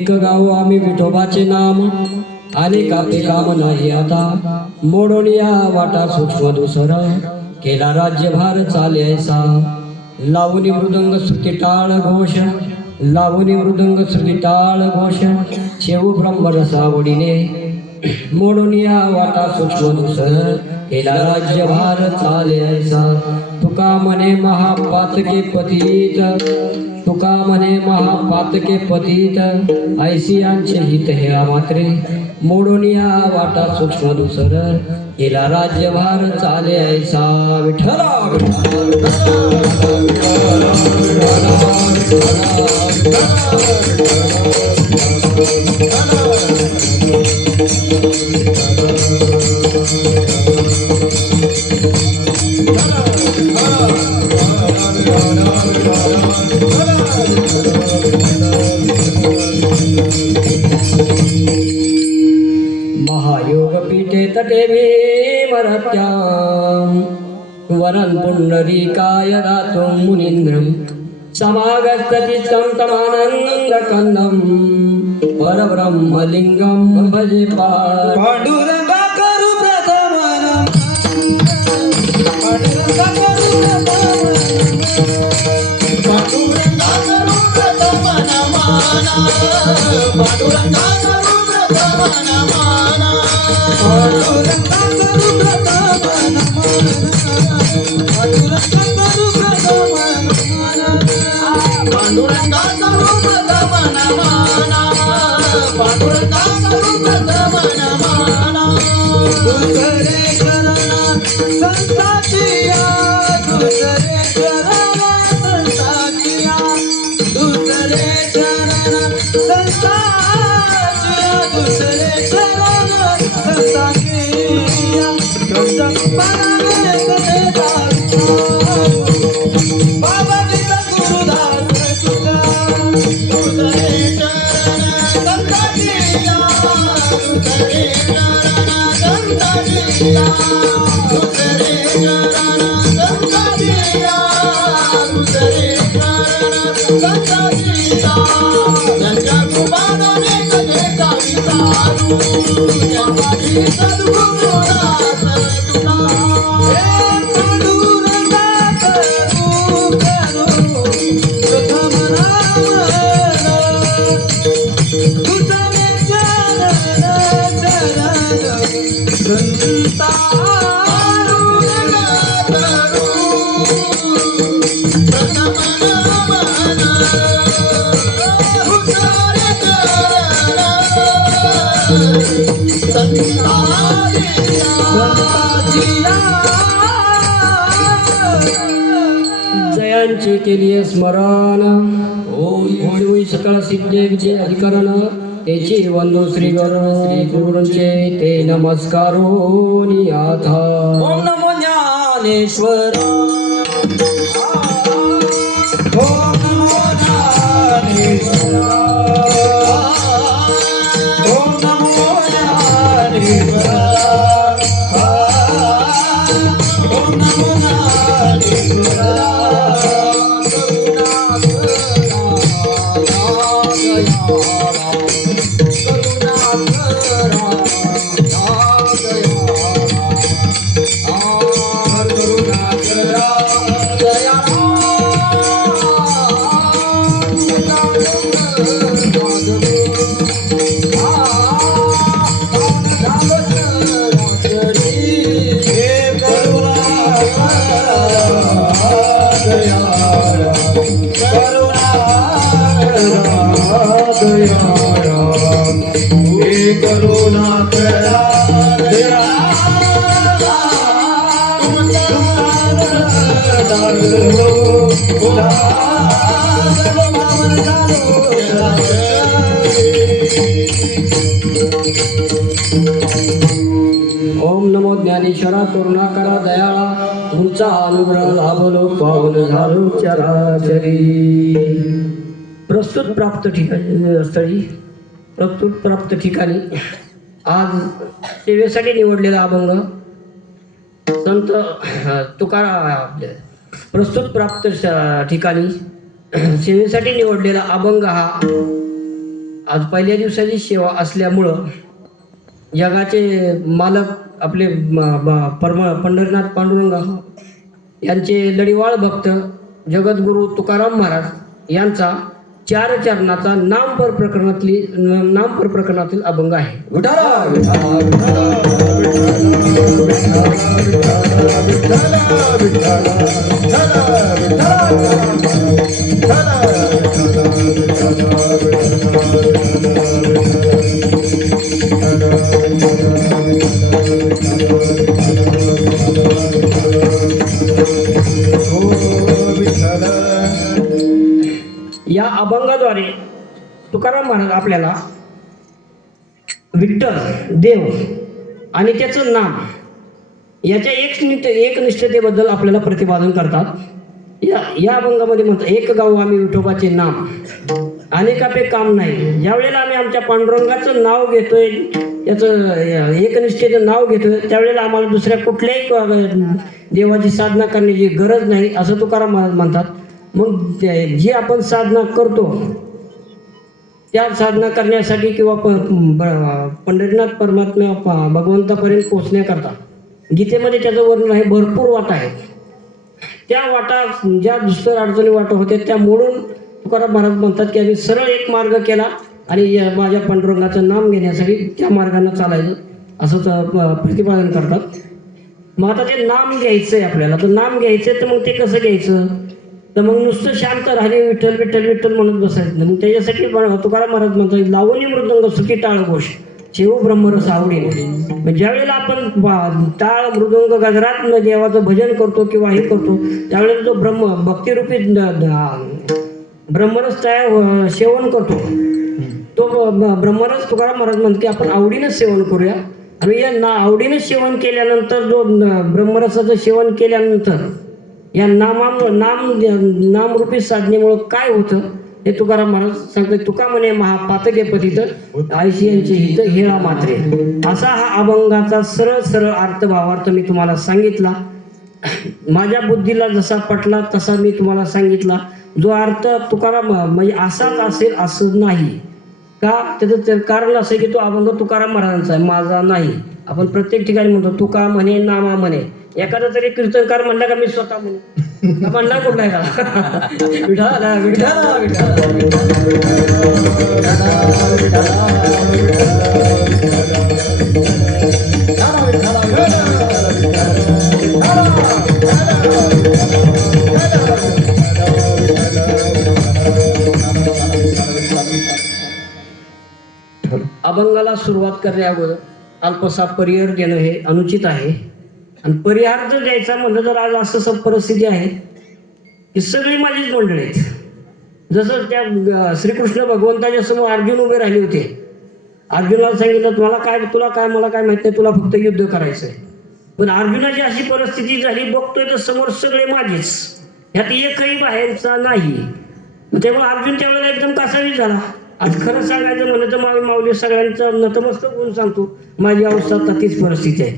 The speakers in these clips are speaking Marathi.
एक गाव आम्ही विठोबाचे नाम अनेक आपले काम नाही आता मोडून या वाटा सूक्ष्म दुसर केला राज्यभार चाले ऐसा लावणी मृदंग श्रुती टाळ घोष लावणी मृदंग श्रुती टाळ घोष शेव ब्रह्मरसावडीने मोडून या वाटा सूक्ष्म दुसर केला राज्यभार चाले ऐसा तुका मने महापातके पतित तुका मने महापातके पतित ऐसियांचे हित हे मात्रे मोडून या वाटा सूक्ष्म दुसर केला राज्यभार चाले ऐसा विठ्ठला महायोग पीठे तटे भीमरत्यां वरं पुंडरीकाय दातुं मुनीन्द्रं समागतचित्तं तमानन्दकन्दं परब्रह्मलिङ्गं भजे पांडुरंगा करू प्रथमनं पांडुरंगा करू प्रथमनं माना पांडुरंगा करू प्रथमनं माना पांडुरंगा करू प्रथमनं माना पांडुरंगा करू प्रथमनं माना पांडुरंगा करू प्रथमनं माना दुसरे चरण संताचिया दुसरे चरण संताचिया दुसरे चरण संताचिया दुसरे चरण संताचिया परावे कसे बाबा गीता गुरुदास तुका दुसरे चरण संताचिया दुसरे चरण संताचिया दुसरे चरण संताचिया दुसरे चरण संताचिया त्यांच्या कृपाने कसे चालितारू त्यांची सद्गुरुदास तुका हे पांडुरंगात तू करू प्रथम नाम तुझे चरण संतारू प्रथम नाम जयांचे केली स्मरण होई सकळ सिद्धे विजय अधिकरण त्याची वंदो श्री गुरूंचे ते नमस्कारो नियाथा ओम नमो ज्ञानेश्वर ओम नमो ज्ञानेश्वर ओम नमो ज्ञानेश्वर ओम नमो ज्ञानेश्वर ओम नमो ज्ञानेश्वरा करुणा करा दयाळा तुमचा अनुग्रह लाभलो पावन झालो चराचरी प्रस्तुत प्राप्त ठिकाणी स्थळी प्रस्तुत प्राप्त ठिकाणी आज सेवेसाठी निवडलेला अभंग संत तुकाराम प्रस्तुत प्राप्त ठिकाणी सेवेसाठी निवडलेला अभंग हा आज पहिल्या दिवसाची सेवा असल्यामुळं जगाचे मालक आपले पंढरीनाथ पांडुरंग यांचे लढीवाळ भक्त जगद्गुरू तुकाराम महाराज यांचा चार चरणाचा नामपर प्रकरणातील अभंग आहे. या अभंगाद्वारे तुकाराम महाराज आपल्याला विठ्ठल देव आणि त्याचं नाम याच्या एकनिष्ठतेबद्दल आपल्याला प्रतिपादन करतात. या अभंगामध्ये म्हणतात, एक गाव आम्ही विठोबाचे नाम अनेकापे काम नाही. ज्यावेळेला आम्ही आमच्या पांडुरंगाचं नाव घेतोय, त्याचं एकनिष्ठेचं नाव घेतोय, त्यावेळेला आम्हाला दुसऱ्या कुठल्याही देवाची साधना करण्याची गरज नाही असं तुकाराम महाराज म्हणतात. मग जी आपण साधना करतो त्या साधना करण्यासाठी किंवा पंढरीनाथ परमात्मा भगवंतापर्यंत पोचण्याकरता गीतेमध्ये त्याचं वर्णन आहे, भरपूर वाटा आहेत. त्या वाटा ज्या दुष्टर अडचणी वाटा होत्या त्या मोडून तुकाराम महाराज म्हणतात की आम्ही सरळ एक मार्ग केला आणि माझ्या पांडुरंगाचं नाम घेण्यासाठी त्या मार्गानं चालायचं असं प्रतिपादन करतात. मग आता ते नाम घ्यायचं आहे आपल्याला, तर नाम घ्यायचं तर मग ते कसं घ्यायचं, तर मग नुसतं शांत राहणे विठ्ठल विठ्ठल विठ्ठल म्हणत बसायचं. मग त्याच्यासाठी तुकाराम महाराज म्हणतात, लावणी मृदंग सुखी टाळ घोष, शिव ब्रह्मरस आवडीने. म्हणजे ज्यावेळेला आपण टाळ मृदंग गजरात देवाचं भजन करतो किंवा हे करतो त्यावेळेला जो भक्तिरूपी ब्रह्मरस तयार सेवन करतो तो ब्रह्मरस तुकाराम महाराज म्हणते आपण आवडीनेच सेवन करूया. आणि या आवडीने सेवन केल्यानंतर जो ब्रह्मरसाचं सेवन केल्यानंतर या नामरूपी साधनेमुळं काय होतं हे तुकाराम महाराज सांगते. तुका म्हणे महापातके पतित आयशी यांचे हित हेळा मात्रे. असा हा अभंगाचा सरळ सरळ अर्थ भावार्थ मी तुम्हाला सांगितला. माझ्या बुद्धीला जसा पटला तसा मी तुम्हाला सांगितला. जो अर्थ तुकाराम म्हणजे असाच असेल असं नाही का, त्याचं कारण असं की तो अभंग तुकाराम महाराजांचा आहे, माझा नाही. आपण प्रत्येक ठिकाणी म्हणतो तुका म्हणे नामा म्हणे. एखादा तरी कीर्तनकार म्हणला का मी स्वतः म्हणे म्हणला कुठला आहे का विठाला विठाला अभंगाला सुरुवात करण्या अगोदर अल्पसा परिहार देणं हे अनुचित आहे. आणि परिहार जर द्यायचा म्हणलं तर आज असं परिस्थिती आहे की सगळी माझीच मंडळी आहेत. जसं त्या श्रीकृष्ण भगवंताच्या समोर अर्जुन उभे राहिले होते. अर्जुनाला सांगितलं तुला काय मला काय माहित नाही, तुला फक्त युद्ध करायचं आहे. पण अर्जुनाची अशी परिस्थिती झाली, बघतोय तर समोर सगळे माझेच, ह्यात एकही बाहेरचा नाही. त्यामुळे अर्जुन त्यावेळेला एकदम कासावीस झाला. आज खरं सांगायचं म्हणलं तर माऊली सगळ्यांचं नतमस्तक होऊन सांगतो माझी अवस्था तर तीच परिस्थिती आहे.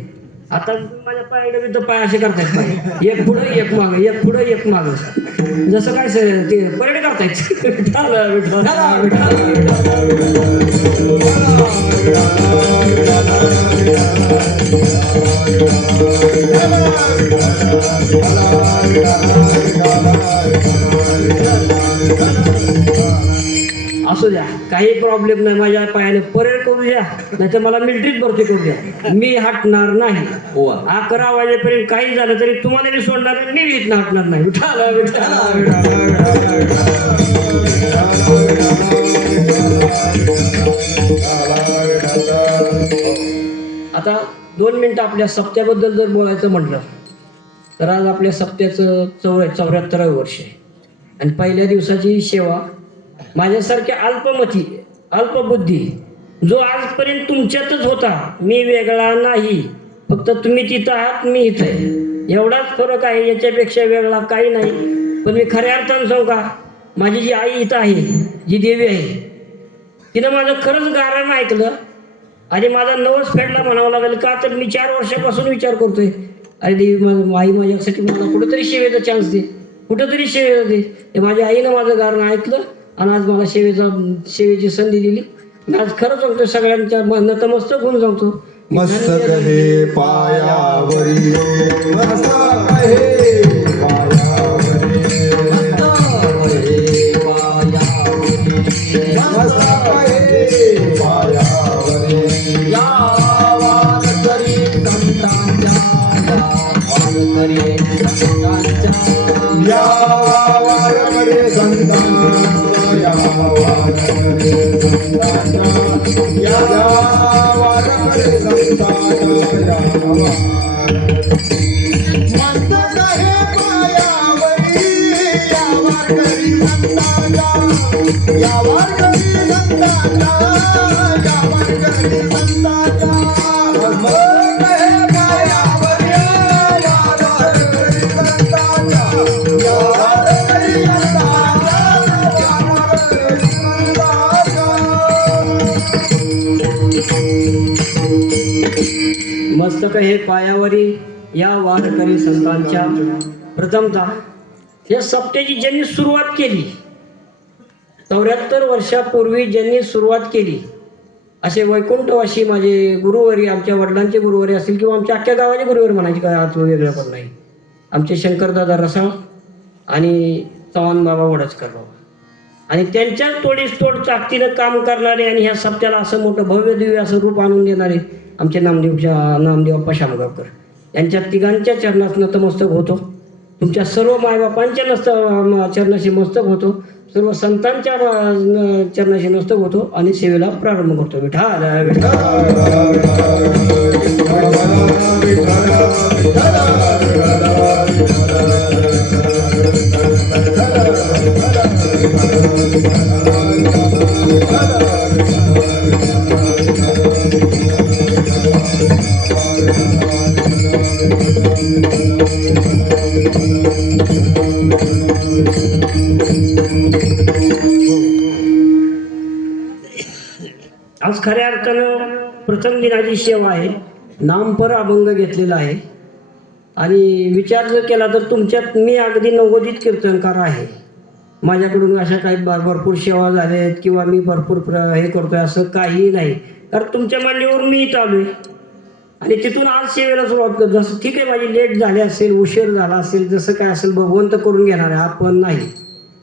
आता माझ्या पायाकडे विरुद्ध पाय असे करतायत, पाय एक पुढं एक मागं एक पुढं एक मागं, जसं काय ते परेड करतायत. असू द्या, काही प्रॉब्लेम नाही. माझ्या पायाने परेड करू द्या, नाही तर मला मिलिटरीत भरती करू द्या, मी हटणार नाही. 11 वाजेपर्यंत काही झालं तरी तुम्हाला मी सोडणार नाही, मी इथं हटणार नाही. आता 2 मिनिटं आपल्या सप्त्याबद्दल जर बोलायचं म्हटलं तर आज आपल्या सप्त्याचं 74 वर्ष आहे. आणि पहिल्या दिवसाची सेवा माझ्यासारख्या अल्पमती अल्पबुद्धी जो आजपर्यंत तुमच्यातच होता, मी वेगळा नाही, फक्त तुम्ही तिथं आहात मी इथं आहे, एवढाच फरक आहे, याच्यापेक्षा वेगळा काही नाही. पण मी खऱ्या अर्थानं सांगू का, माझी जी आई इथं आहे, जी देवी आहे, तिनं माझं खरंच गारानं ऐकलं आणि माझा नवस फेडला म्हणावं लागेल. का तर मी 4 वर्षापासून विचार करतोय, अरे देवी आई माझ्यासाठी मला कुठंतरी सेवेचा चान्स दे, कुठंतरी सेवेचा दे. ते माझ्या आईनं माझं गारणं ऐकलं आणि आज मला सेवेची संधी दिली. आज खरं सांगतो सगळ्यांच्या नतमस्तक होऊन सांगतो. मस्तक हे पायावरी, मस्तक हे पायावरी, मस्तक हे पायावरी, या वारकरी संतांच्या, या वारकरी संतांच्या, या वारकरी संतांच्या, या वारकरी संतांच्या, मस्तक हे पायावरी, या वारकरी संतांच्या, या वारकरी संतांच्या, या वारकरी संतांच्या, मस्तक हे पायावरी, या वारकरी संतांच्या, या वारकरी संतांच्या, या वारकरी संतांच्या. मस्तक हे पायावरी या वारकरी संतांच्या. प्रथमतः या सप्त्याची ज्यांनी सुरुवात केली, 74 वर्षापूर्वी ज्यांनी सुरुवात केली, असे वैकुंठवासी माझे गुरुवारी, आमच्या वडिलांचे गुरुवारी असतील किंवा आमच्या अख्ख्या गावाचे गुरुवारी म्हणायचे, काय अर्थ वेगळं पण नाही. आमचे शंकरदादा रसाळ आणि चव्हाण बाबा वडचकर बाबा, आणि त्यांच्याच तोडीस-तोड ताकदीनं काम करणारे आणि ह्या सप्त्याला असं मोठं भव्य दिव्य असं रूप आणून देणारे आमचे नामदेवप्पा शामगावकर, यांच्या तिघांच्या चरणास नतमस्तक होतो. तुमच्या सर्व मायबापांच्या चरणाशी मस्तक होतो. सर्व संतांच्या चरणाशी नमस्तक होतो आणि सेवेला प्रारंभ करतो. विठ्ठल विठ्ठल. आज खऱ्या अर्थानं प्रथम दिनाची सेवा आहे. नामपर अभंग घेतलेला आहे आणि विचार जर केला तर तुमच्यात मी अगदी नव्वदीत कीर्तनकार आहे. माझ्याकडून अशा काही भरपूर सेवा झाल्या आहेत किंवा मी भरपूर हे करतोय असं काही नाही. कारण तुमच्या मांडीवर मी इथं आलोय आणि तिथून आज सेवेला सुरुवात करतो. जसं ठीक आहे माझी लेट झाली असेल, उशीर झाला असेल, जसं काय असेल भगवंत करून घेणार आहे, आपण नाही.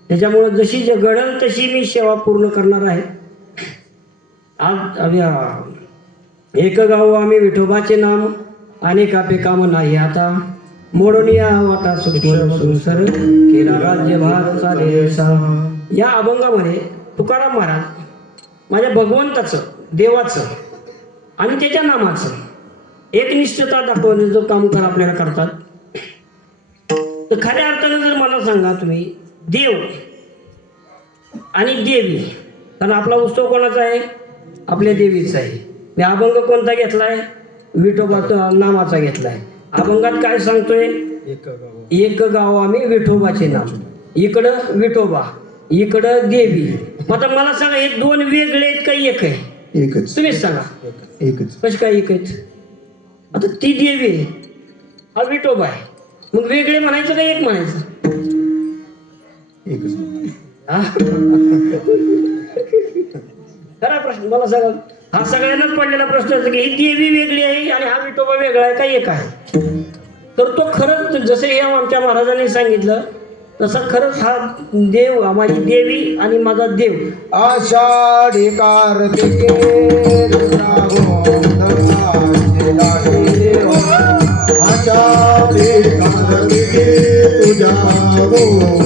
त्याच्यामुळं जशी घडल तशी मी सेवा पूर्ण करणार आहे. आज आम्ही एक गाव आम्ही विठोबाचे नाम अनेकापे काम नाही आता मोडून या वाटा सुसर केला राज्यभार चाले सा. या अभंगामध्ये तुकाराम महाराज माझ्या भगवंताचं, देवाचं आणि त्याच्या नामाचं एकनिष्ठता दाखवण्याचं काम आपल्याला करतात. तर खऱ्या अर्थानं जर मला सांगा तुम्ही, देव आणि देवी, कारण आपला उत्सव कोणाचा आहे? आपल्या देवीचा आहे. मी अभंग कोणता घेतलाय? विठोबा नामाचा घेतलाय. अभंगात काय सांगतोय? एक गाव आम्ही विठोबाचे नाम. इकडं विठोबा, इकडं देवी. आता मला सांगा, हे दोन वेगळे आहेत का एक आहे? एकच. तुम्हीच सांगा. एकच. कशी काय एक आहेत? आता ती देवी आहे, हा विठोबा आहे, मग वेगळे म्हणायचं का एक म्हणायचं? एकच. खरा प्रश्न मला सांगा. हा सगळ्यांनाच पडलेला प्रश्न असतो की ही देवी वेगळी आहे आणि हा विठोबा वेगळा आहे का एक आहे? तर तो खरंच जसं हे आमच्या महाराजांनी सांगितलं तसा खरंच हा देव, माझी देवी आणि माझा देव. आषाढी कार्तिके आषाढी कार्तिके तुझ्या कुंडली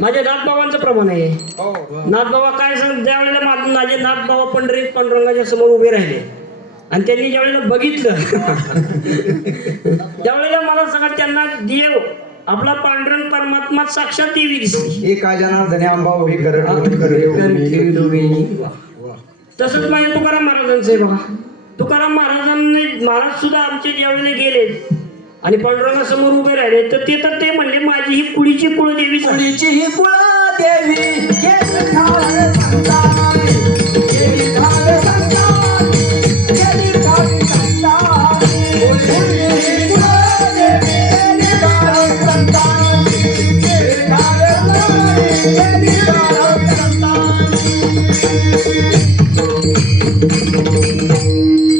माझ्या नाथबाबांचं प्रमाण आहे. नाथबाबा काय सांग, ज्यावेळेला माझे नाथबाबा पांडुरंगाच्या समोर उभे राहिले आणि त्यांनी ज्यावेळेला बघितलं त्यावेळेला मला सांगा, त्यांना देव आपला पांडुरंग परमात्मा साक्षात देवी दिसली. एका जनार्दने आंबा उभी तसंच माझ्या तुकाराम महाराजांचं आहे बघा. तुकाराम महाराज सुद्धा आमचे ज्यावेळेला गेले आणि पांडुरंगासमोर उभे राहिले तर ते म्हणले, माझी ही कुळीची कुळदेवी, कुळीची ही कुळदेवी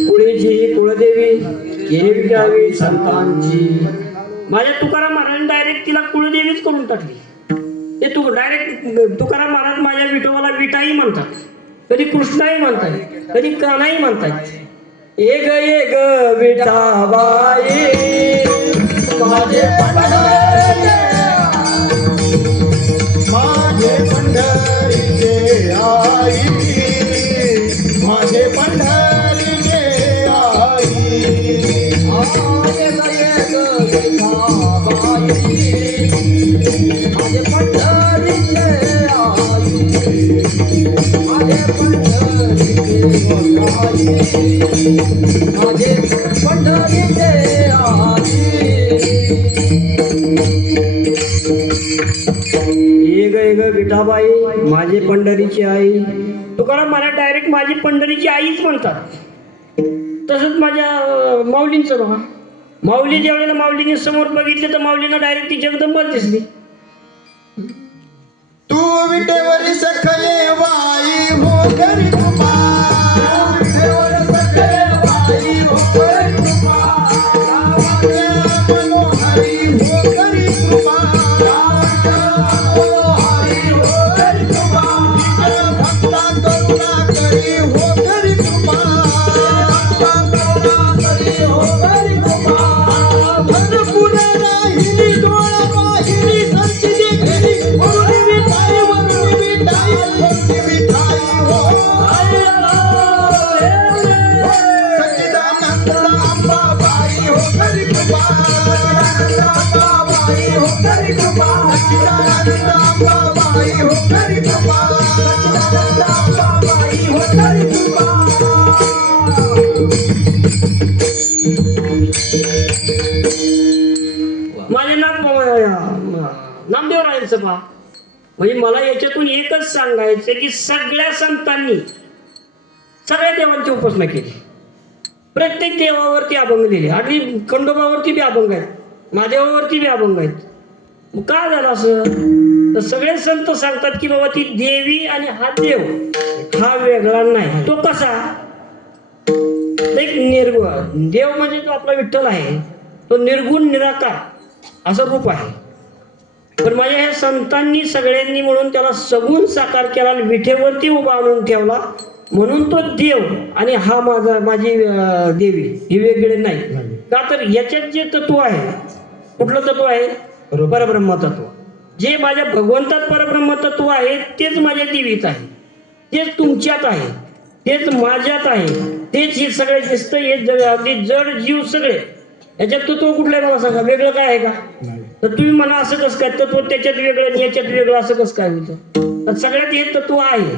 कुळीची कुळदेवी केली द्यावी संतांची. माझ्या तुकाराम महाराजांनी डायरेक्ट तिला कुळदेवीच करून टाकली. ते डायरेक्ट तुकाराम महाराज माझ्या विठोबाला विठाई म्हणतात, कधी कृष्णाई म्हणतात, कधी कानाई म्हणतात. एक एक विठाबाई माझे आई माझे पंढरीचे आई माझे पंढरीचे आई, माझे पंढरीचे आई. ये ग विठाबाई माझी पंढरीची आई. तुकाराम महाराज डायरेक्ट माझी पंढरीची आईच म्हणतात. तसंच माझ्या माऊलींचं बघा, माऊली ज्या वेळेला माऊलीने समोर बघितले तर माऊलीनं डायरेक्ट ती जगदंबाच दिसली. तू विटेवरी सखये वाई हो करी कृपा विटेवर सखये वाई हो करी कृपा मनोहरी हो करी कृपा मनोहरी हो करी कृपा भक्ता करुणा करी हो करी कृपा भक्ता करुणा करी हो करी कृपा भरपूर राहिली डोळा पाहिली संती देखली वरुणी विठाई वरुणी विठाई वरुणी विठाई हो सच्चिदानंद अंबाबाई हो करी कृपा अंबाबाई हो करी कृपा सच्चिदानंद अंबाबाई हो करी कृपा सच्चिदानंद अंबाबाई हो करी कृपा. माझे नामदेव रायांचं पहा. म्हणजे मला याच्यातून एकच सांगायचं की सगळ्या संतांनी सगळ्या देवांची उपासना केली. प्रत्येक देवावरती अभंग लिहिले. अगदी खंडोबावरती बी अभंग आहेत, महादेवावरती बी अभंग आहेत. मग का झालं असं? तर सगळे संत सांगतात की बाबा ती देवी आणि हा देव हा वेगळा नाही. तो कसा? एक निर्गुण देव म्हणजे तो आपला विठ्ठल आहे, तो निर्गुण निराकार असं रूप आहे. पण माझ्या ह्या संतांनी सगळ्यांनी म्हणून त्याला सगुण साकार केला आणि विठेवरती उभा आणून ठेवला. म्हणून तो देव आणि हा माझी देवी हे वेगळे नाही. का तर याच्यात जे तत्व आहे, कुठलं तत्व आहे? परब्रह्म तत्व. जे माझ्या भगवंतात परब्रह्म तत्व आहे तेच माझ्या देवीत आहे, तेच तुमच्यात आहे, तेच माझ्यात आहे, तेच हे सगळे दिसतं. हे अगदी जड जीव सगळे याच्यात तत्व कुठलं आहे मला सांगा? वेगळं काय आहे का? तर तुम्ही म्हणा असं कसं काय तत्व त्याच्यात वेगळं आणि याच्यात वेगळं असं कसं काय होतं? तर सगळ्यात हे तत्व आहे.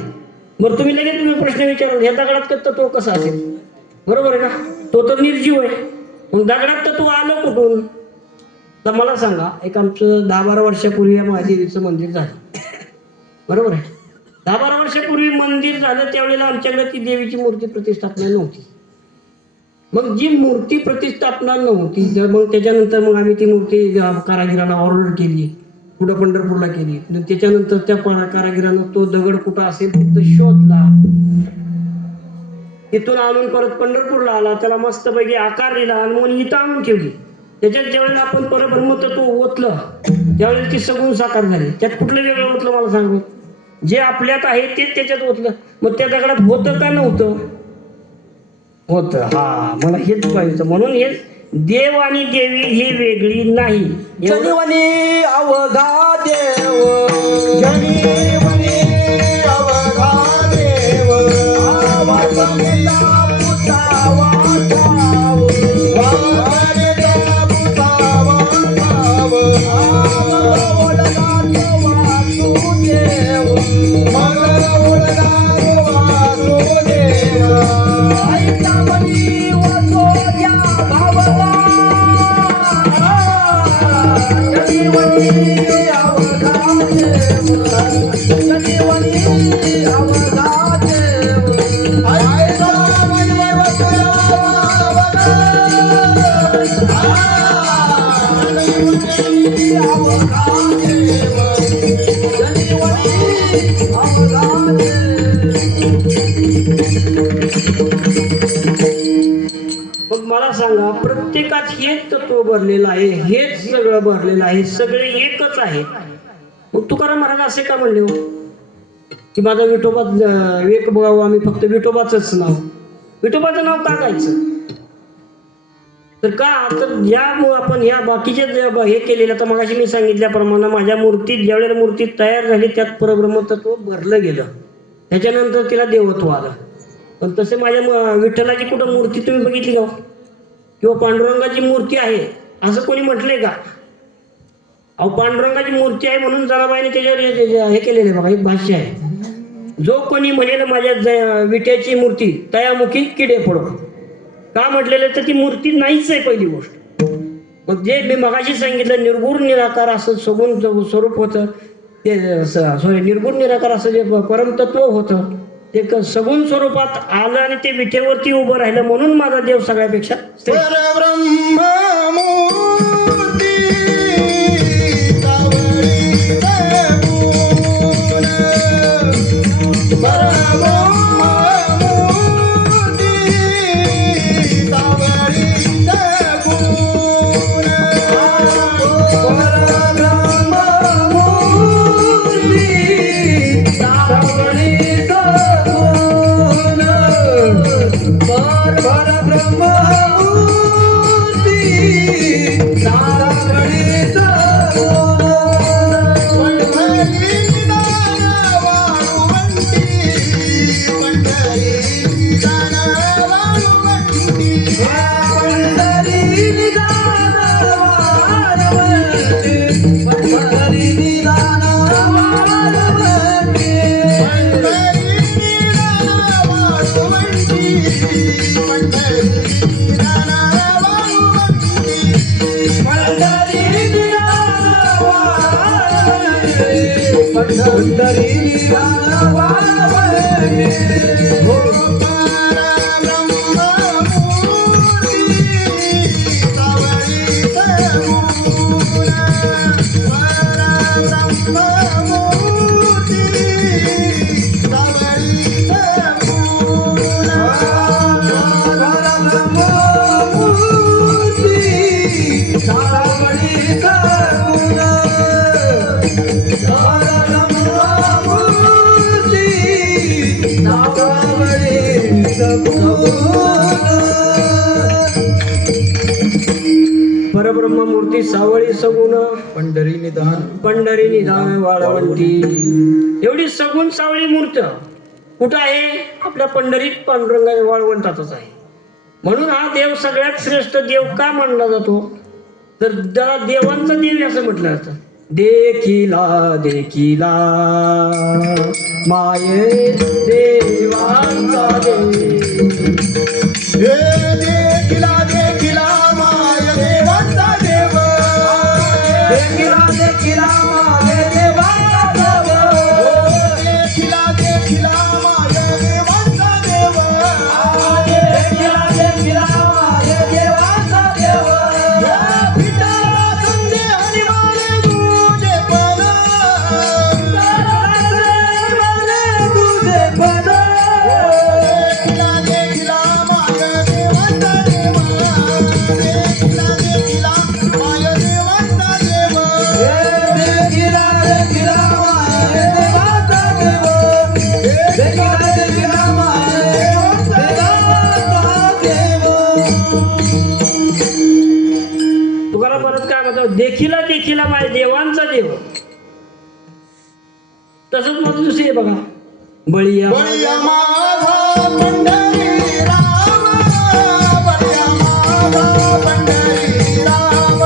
बरं तुम्ही लगेच तुम्ही प्रश्न विचाराल ह्या दगडात तत्व कसं असेल? बरोबर आहे का? तो तर निर्जीव आहे. मग दगडात तत्व आलं कुठून? तर मला सांगा, एक आमचं 10-12 वर्षापूर्वी या महादेवीचं मंदिर झालं. बरोबर आहे? 10-12 वर्षापूर्वी मंदिर झालं त्यावेळेला आमच्याकडे ती देवीची मूर्ती प्रतिष्ठापना नव्हती. मग जी मूर्ती प्रतिष्ठापना नव्हती तर मग त्याच्यानंतर मग आम्ही ती मूर्ती कारागिराला ऑर्डर केली, पुढं पंढरपूरला केली. त्याच्यानंतर त्या कारागिरानं तो दगड कुठं असेल तिथं शोधला, तिथून आणून परत पंढरपूरला आला, त्याला मस्तपैकी आकार दिला आणि मग इथं आणून ठेवली. त्याच्यात ज्यावेळेला आपण परब्रह्म तत्व ओतलं त्यावेळेला ती सगुण साकार झाली. त्यात कुठलं वेगळं ओतलं मला सांगू? जे आपल्यात आहे तेच त्याच्यात ओतलं. मग त्या दगडात होतं का नव्हतं? होत. हा, मला हेच पाहिजे. म्हणून हे देव आणि देवी ही वेगळी नाही. जनिवनी अवघा देव, जनीवनी अवघा देव वाचविला पुसावा ठाव, वाचविला पुसावा ठाव ओढला तो वासुदेव, मला ओढला वासुदेव आईचा मनी वसोद्या भावला, जनिवनी अवघा देव, जनिवनी अवघा देव. आईचा मनी वसुदेव मग मला सांगा, प्रत्येकात हेच तत्व भरलेलं आहे, हेच सगळं भरलेलं आहे, सगळे एकच आहे. मग तुकाराम महाराज असे का म्हणले हो की माझा विठोबा एक बघावं, आम्ही फक्त विठोबाचंच नाव, विठोबाचं नाव का घ्यायचं? तर का? तर ज्यामुळे आपण ह्या बाकीचे हे केलेलं, तर मगाशी मी सांगितल्याप्रमाणे माझ्या मूर्तीत ज्यावेळेला मूर्ती तयार झाली त्यात परब्रह्म तत्व भरलं गेलं. त्याच्यानंतर तिला देवत्व आलं. पण तसे माझ्या विठ्ठलाची कुठं मूर्ती तुम्ही बघितली का हो? किंवा पांडुरंगाची मूर्ती आहे असं कोणी म्हटलंय का? अहो पांडुरंगाची मूर्ती आहे म्हणून जनाबाईने त्याच्यावर हे केलेलं आहे बघा, एक भाष्य आहे. जो कोणी म्हणेल माझ्या विट्याची मूर्ती तयामुखी किडे फोडो, का म्हटलेलं तर ती मूर्ती नाहीच आहे पहिली गोष्ट. मग जे मी मगाशी सांगितलं निर्गुण निराकार असं सगुण स्वरूप होतं ते सॉरी निर्गुण निराकार असं जे परमतत्व होतं ते सगुण स्वरूपात आलं आणि ते विठेवरती उभं राहिलं म्हणून माझा देव सगळ्यापेक्षा श्रेष्ठ. परब्रह्ममूर्ती सावळी सगुण. परब्रह्ममूर्ती सावळी सगुण. परब्रह्म मूर्ती सावळी सगुण पंढरी निदान पंढरी निदान वाळवंटी. एवढी सगुण सावळी मूर्त कुठं आहे? आपल्या पंढरीत पांडुरंगाच्या वाळवंटातच आहे. म्हणून हा देव सगळ्यात श्रेष्ठ देव का मानला जातो तर त्याला देवांचा देव असं म्हटलं जातं. देखिला देखिला माये देवांचा देव. देखिला देखिला माय देवाचा देव. देखिला देखिला माय देवाचा देव. देखिला देखिला माय देवाचा देव. देखिला देखिला माय देवाचा देव. विठ्ठला संजे हरिवाले तुझे पद. तुझे पद. देखिला देखिला माय देवाचा देव. देखिला देखिला माय देवाचा देव. देखिला देखिला माय देवाचा देव. देखिला देखिला माय देवाचा देव. तुकाराम परत काय म्हणतो? देखिला देखिला माझ्या देवांचा देव. तसंच मग दुसरी आहे बघा, बळीया बळीया माझा पंढरी राम. बळीया माझा पंढरी राम.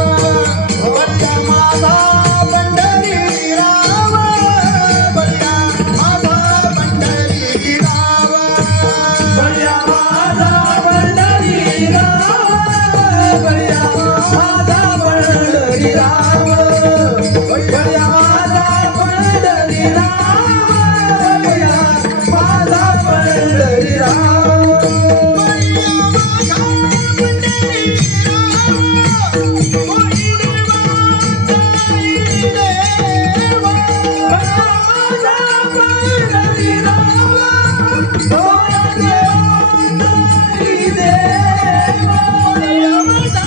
बळीया माझा पंढरी राम. बळीया माझा पंढरी राम. बळ्या माझा पंढरी राम. बळ्या माझा पंढरी राम. बळ्या माझा पंढरी राम. बळ्या माझा पंढरी राम. बळीया माझा पंढरी राम. कोणी देवा बळ्या माझा पंढरी राम. होय देवाचाही देव. बळीया माझा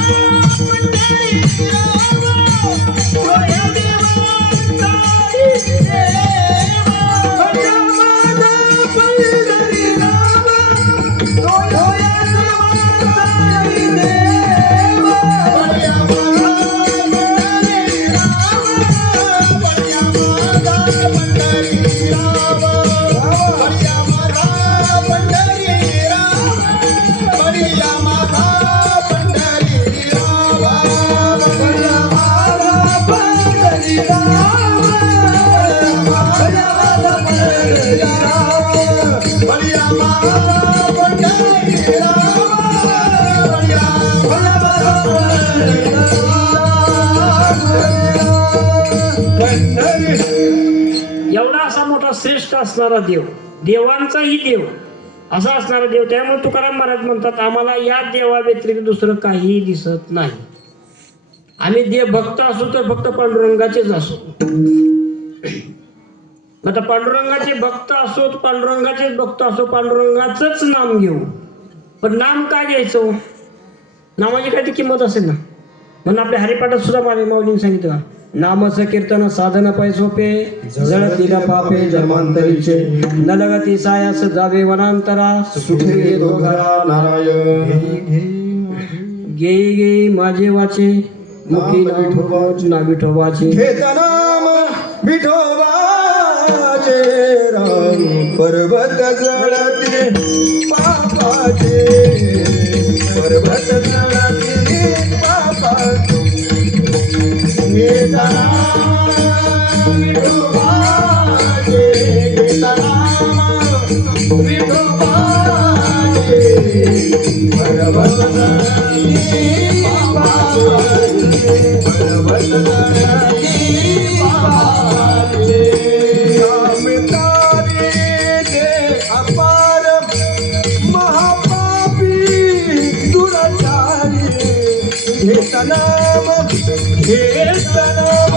पंढरी राम. होय देवाचाही देव. बळ्या माझा पंढरी राम. होय देवाचाही देव. बळीया माझा पंढरी राम. बळीया माझा पंढरी राम. बळीया असणारा देव, देवांचाही देव असा असणारा देव. त्यामुळे तुकाराम महाराज म्हणतात आम्हाला या देवा व्यतिरिक्त दुसरं काहीही दिसत नाही. आम्ही देव भक्त असू तर फक्त पांडुरंगाचेच असू. आता पांडुरंगाचे भक्त असो, पांडुरंगाचेच भक्त असो, पांडुरंगाचंच नाम घेऊ. पण नाम काय घ्यायचं? नामाची काय ती किंमत असेल ना. म्हणून आपल्या हरिपाठात सुद्धा माझ्या माऊलीने सांगितलं, नामच कीर्तन साधन पाय सोपे, जळतील पापे जन्मांतरीचे, न लगती सायास जावे वनांतरा, सुखी दोघरा नारायण. गे गे माझे वाचे, मुखी ना विठोबाचे, घेत नाम विठोबाचे, राम पर्वत जळते पापाचे, पर्वत जळते पापाचे. घेत नाम विठोबाचे, घेत नाम विठोबाचे, पर्वत जळते पापाचे, पर्वत जळते पापाचे. नाम तारे अपार महापापी दुराचारी, घेत नाम घेत नाम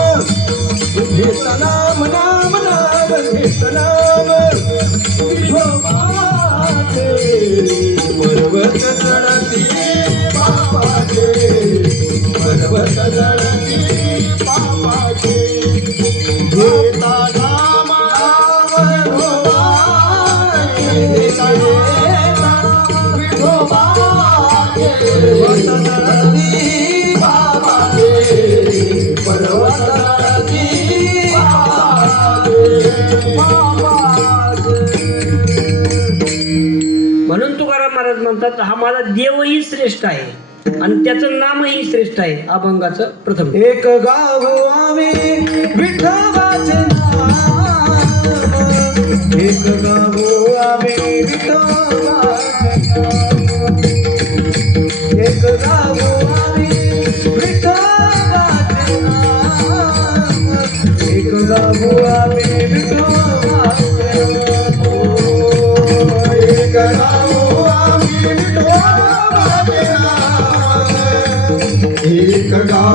घेत नाम नाम नाम घेत नाम विठोबाचे, पर्वत जळती पापाचे, पर्वत जळती पापाचे. घेता नाम विठोबाचे, घेता नाम विठोबाचे, पर्वत जळती पापाचे, पर्वत जळती पापाचे. म्हणून तुकाराम महाराज म्हणतात हा माझा देवही श्रेष्ठ आहे आणि त्याचं नामही श्रेष्ठ आहे. अभंगाचं प्रथम. एक गाव आम्ही विठोबाचे नाम, एक गाव आम्ही विठोबाचे नाम, एक गाव आम्ही विठोबाचे नाम, एक गाव आम्ही विठोबाचे नाम, एक गाव आम्ही विठोबाचे नाम, एक गाव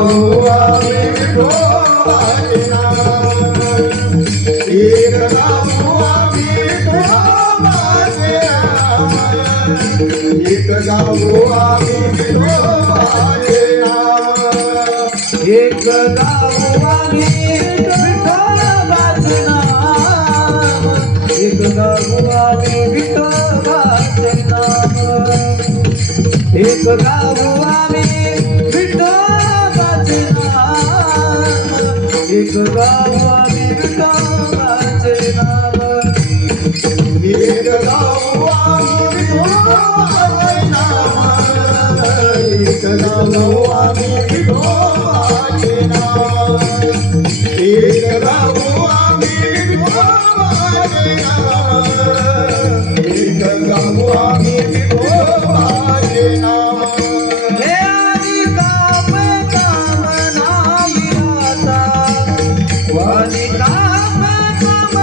आम्ही विठोबाचे नाम, एक गाव आम्ही विठोबाचे नाम, एक गाव आम्ही विठोबाचे नाम, एक गाव आम्ही विठोबाचे नाम, एक गाव आम्ही विठोबाचे नाम, एक गाव आम्ही विठोबाचे नाम, एक गाव आम्ही विठोबाचे नाम, एक गाव आम्ही विठोबाचे नाम, एक गाव आम्ही विठोबाचे नाम, एक गाव आम्ही विठोबाचे नाम, एक गाव आम्ही विठोबाचे नाम. हे आदि काम काम नाही आता, वाणी काम काम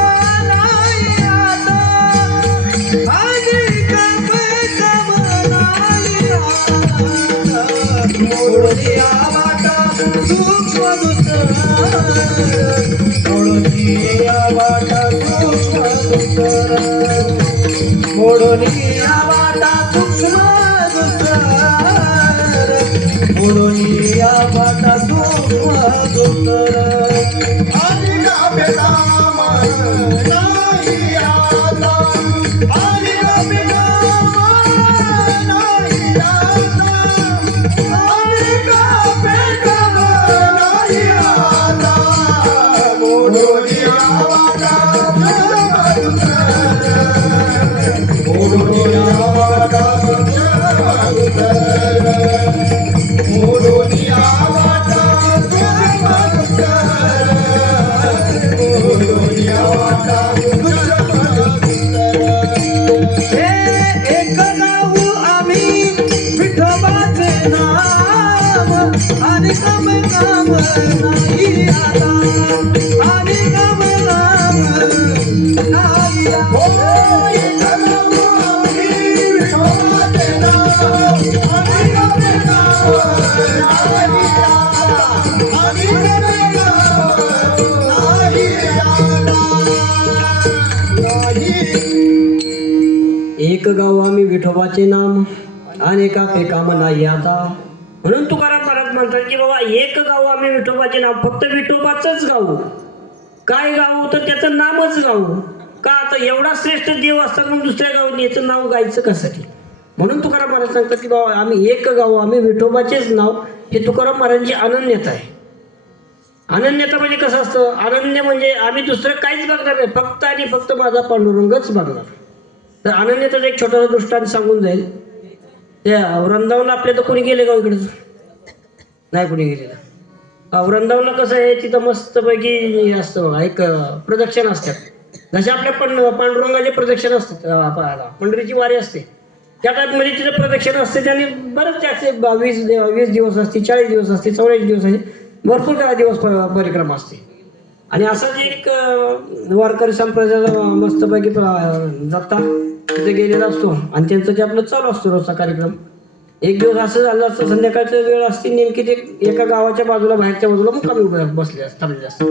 नाही आता, आदि काम काम नाही आता, मोडलिया वाटा सूक्ष्म दुसर, मोडलिया वाटा सूक्ष्म दुसर, मोडलिया वाटा सूक्ष्म दुसर, मोडलिया वाटा सूक्ष्म दुसर. आदि काव्य नाम नाही आता, आदि काव्य नाम नाही आता, आदि काव्य नाम नाही आता, मोडलिया वाटा सूक्ष्म दुसर, मोडलिया वाटा सूक्ष्म दुसर, मोडलिया वाटा सूक्ष्म दुसर, मोडलिया वाटा सूक्ष्म दुसर. हे एक गाव आम्ही विठोबाचे नाम, आणि काम काम नाही आता, आणि काम काम नाही एक गाव आम्ही विठोबाचे नाम अनेका ते काम नाही आता. म्हणून तुकाराम महाराज म्हणतात की बाबा एक गाव आम्ही विठोबाचे नाम, फक्त विठोबाचंच गाव. काय गाव तर त्याचं नामच गाव का. आता एवढा श्रेष्ठ देव असतात मग दुसऱ्या गावात याचं नाव गायचं कशासाठी. म्हणून तुकाराम महाराज सांगतात की बाबा आम्ही एक गाव आम्ही विठोबाचेच नाव. हे तुकाराम महाराजांची अनन्यता आहे. अनन्यता म्हणजे कसं असतं, अनन्य म्हणजे आम्ही दुसरं काहीच बघणार नाही, फक्त आणि फक्त माझा पांडुरंगच बघणार. तर अनन्यताचा एक छोटासा दृष्टांत सांगून जाईल. त्या वृंदावनला आपल्या तर कोणी गेले का इकडचं नाही, कोणी गेलेलं. वृंदावनला कसं आहे तिथं मस्तपैकी असतं बघा, एक प्रदक्षिण असतात. जसे आपल्या पांडुरंगाचे प्रदक्षिण असतात, पंढरीची वारी असते त्या टाईपमध्ये तिथं प्रदक्षिण असते. त्याने बरेच जास्त 20 दिवस असते, 40 दिवस असते, 44 दिवस असते, भरपूर काही दिवस परिक्रमा असते. आणि असाच एक वारकरी संप्रदायाचा मस्तपैकी जाता तिथे गेलेला असतो आणि त्यांचं ते आपलं चालू असतो रोजचा कार्यक्रम. एक दिवस असं झालं असतं, संध्याकाळची वेळ असते नेमकी, ते एका गावाच्या बाजूला बाहेरच्या बाजूला मुक्कामी बसले थांबलेले असतात.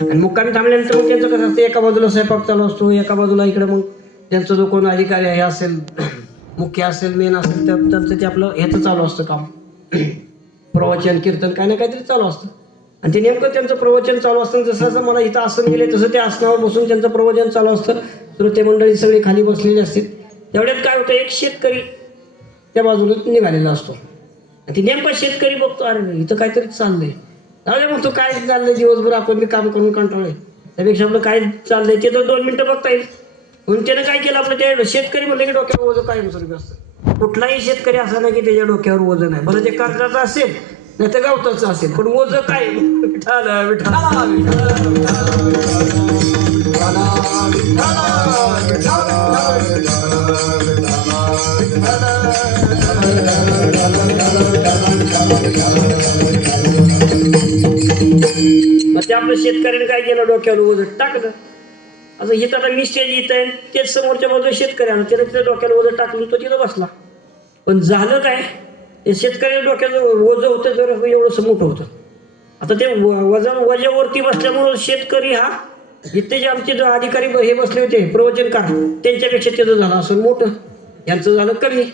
आणि मुक्कामी थांबल्यानंतर मग त्यांचं कसं असतं, एका बाजूला स्वयंपाक चालू असतो, एका बाजूला इकडे मग त्यांचा जो कोण अधिकारी हे असेल, मुख्य असेल, मेन असेल, तर त्यांचं ते आपलं ह्याचं चालू असतं काम, प्रवचन कीर्तन काय ना काहीतरी चालू असतं. आणि ते नेमकं त्यांचं प्रवचन चालू असतं. जसं जसं मला इथं आसन गेले तसं ते आसनावर बसून त्यांचं प्रवचन चालू असतं. श्रोते मंडळी सगळी खाली बसलेली असते. तेवढ्यात काय होतं, एक शेतकरी त्या बाजूला निघालेला असतो. आणि ते नेमका शेतकरी बघतो, अरे इथं काहीतरी चाललंय. त्यावेळेला म्हणतो काय चाललंय, दिवसभर आपण मी काम करून कंटाळलोय, त्यापेक्षा आपलं काय चाललंय ते तर 2 मिनिटं बघता येईल. म्हणून त्यानं काय केलं, आपलं ते शेतकरी म्हणलं की डोक्यावर ओझं कायमस्वरूपी असतं. कुठलाही शेतकरी असा नाही की त्याच्या डोक्यावर ओझं नाही. बरं ते कर्जाचं असेल नाही तर गावताचं असेल, पण ओझं काय विठाला विठाला मग ते आपल्या शेतकऱ्याने काय केलं, डोक्यावर ओझं टाकलं. असं हिथं आता मी स्टेज येत आहे, तेच समोरच्या बाजूला शेतकरी आला, त्याने तिथं डोक्याला ओझं टाकलं, तो तिथं बसला. पण झालं काय, ते शेतकऱ्याच्या डोक्याचं ओझं होतं जर एवढंसं मोठं होतं. आता ते वजावरती बसल्यामुळं शेतकरी हा इथे जे आमचे जो अधिकारी हे बसले होते प्रवचनकार, त्यांच्यापेक्षा त्याचं झालं असं मोठं, यांचं झालं कमी.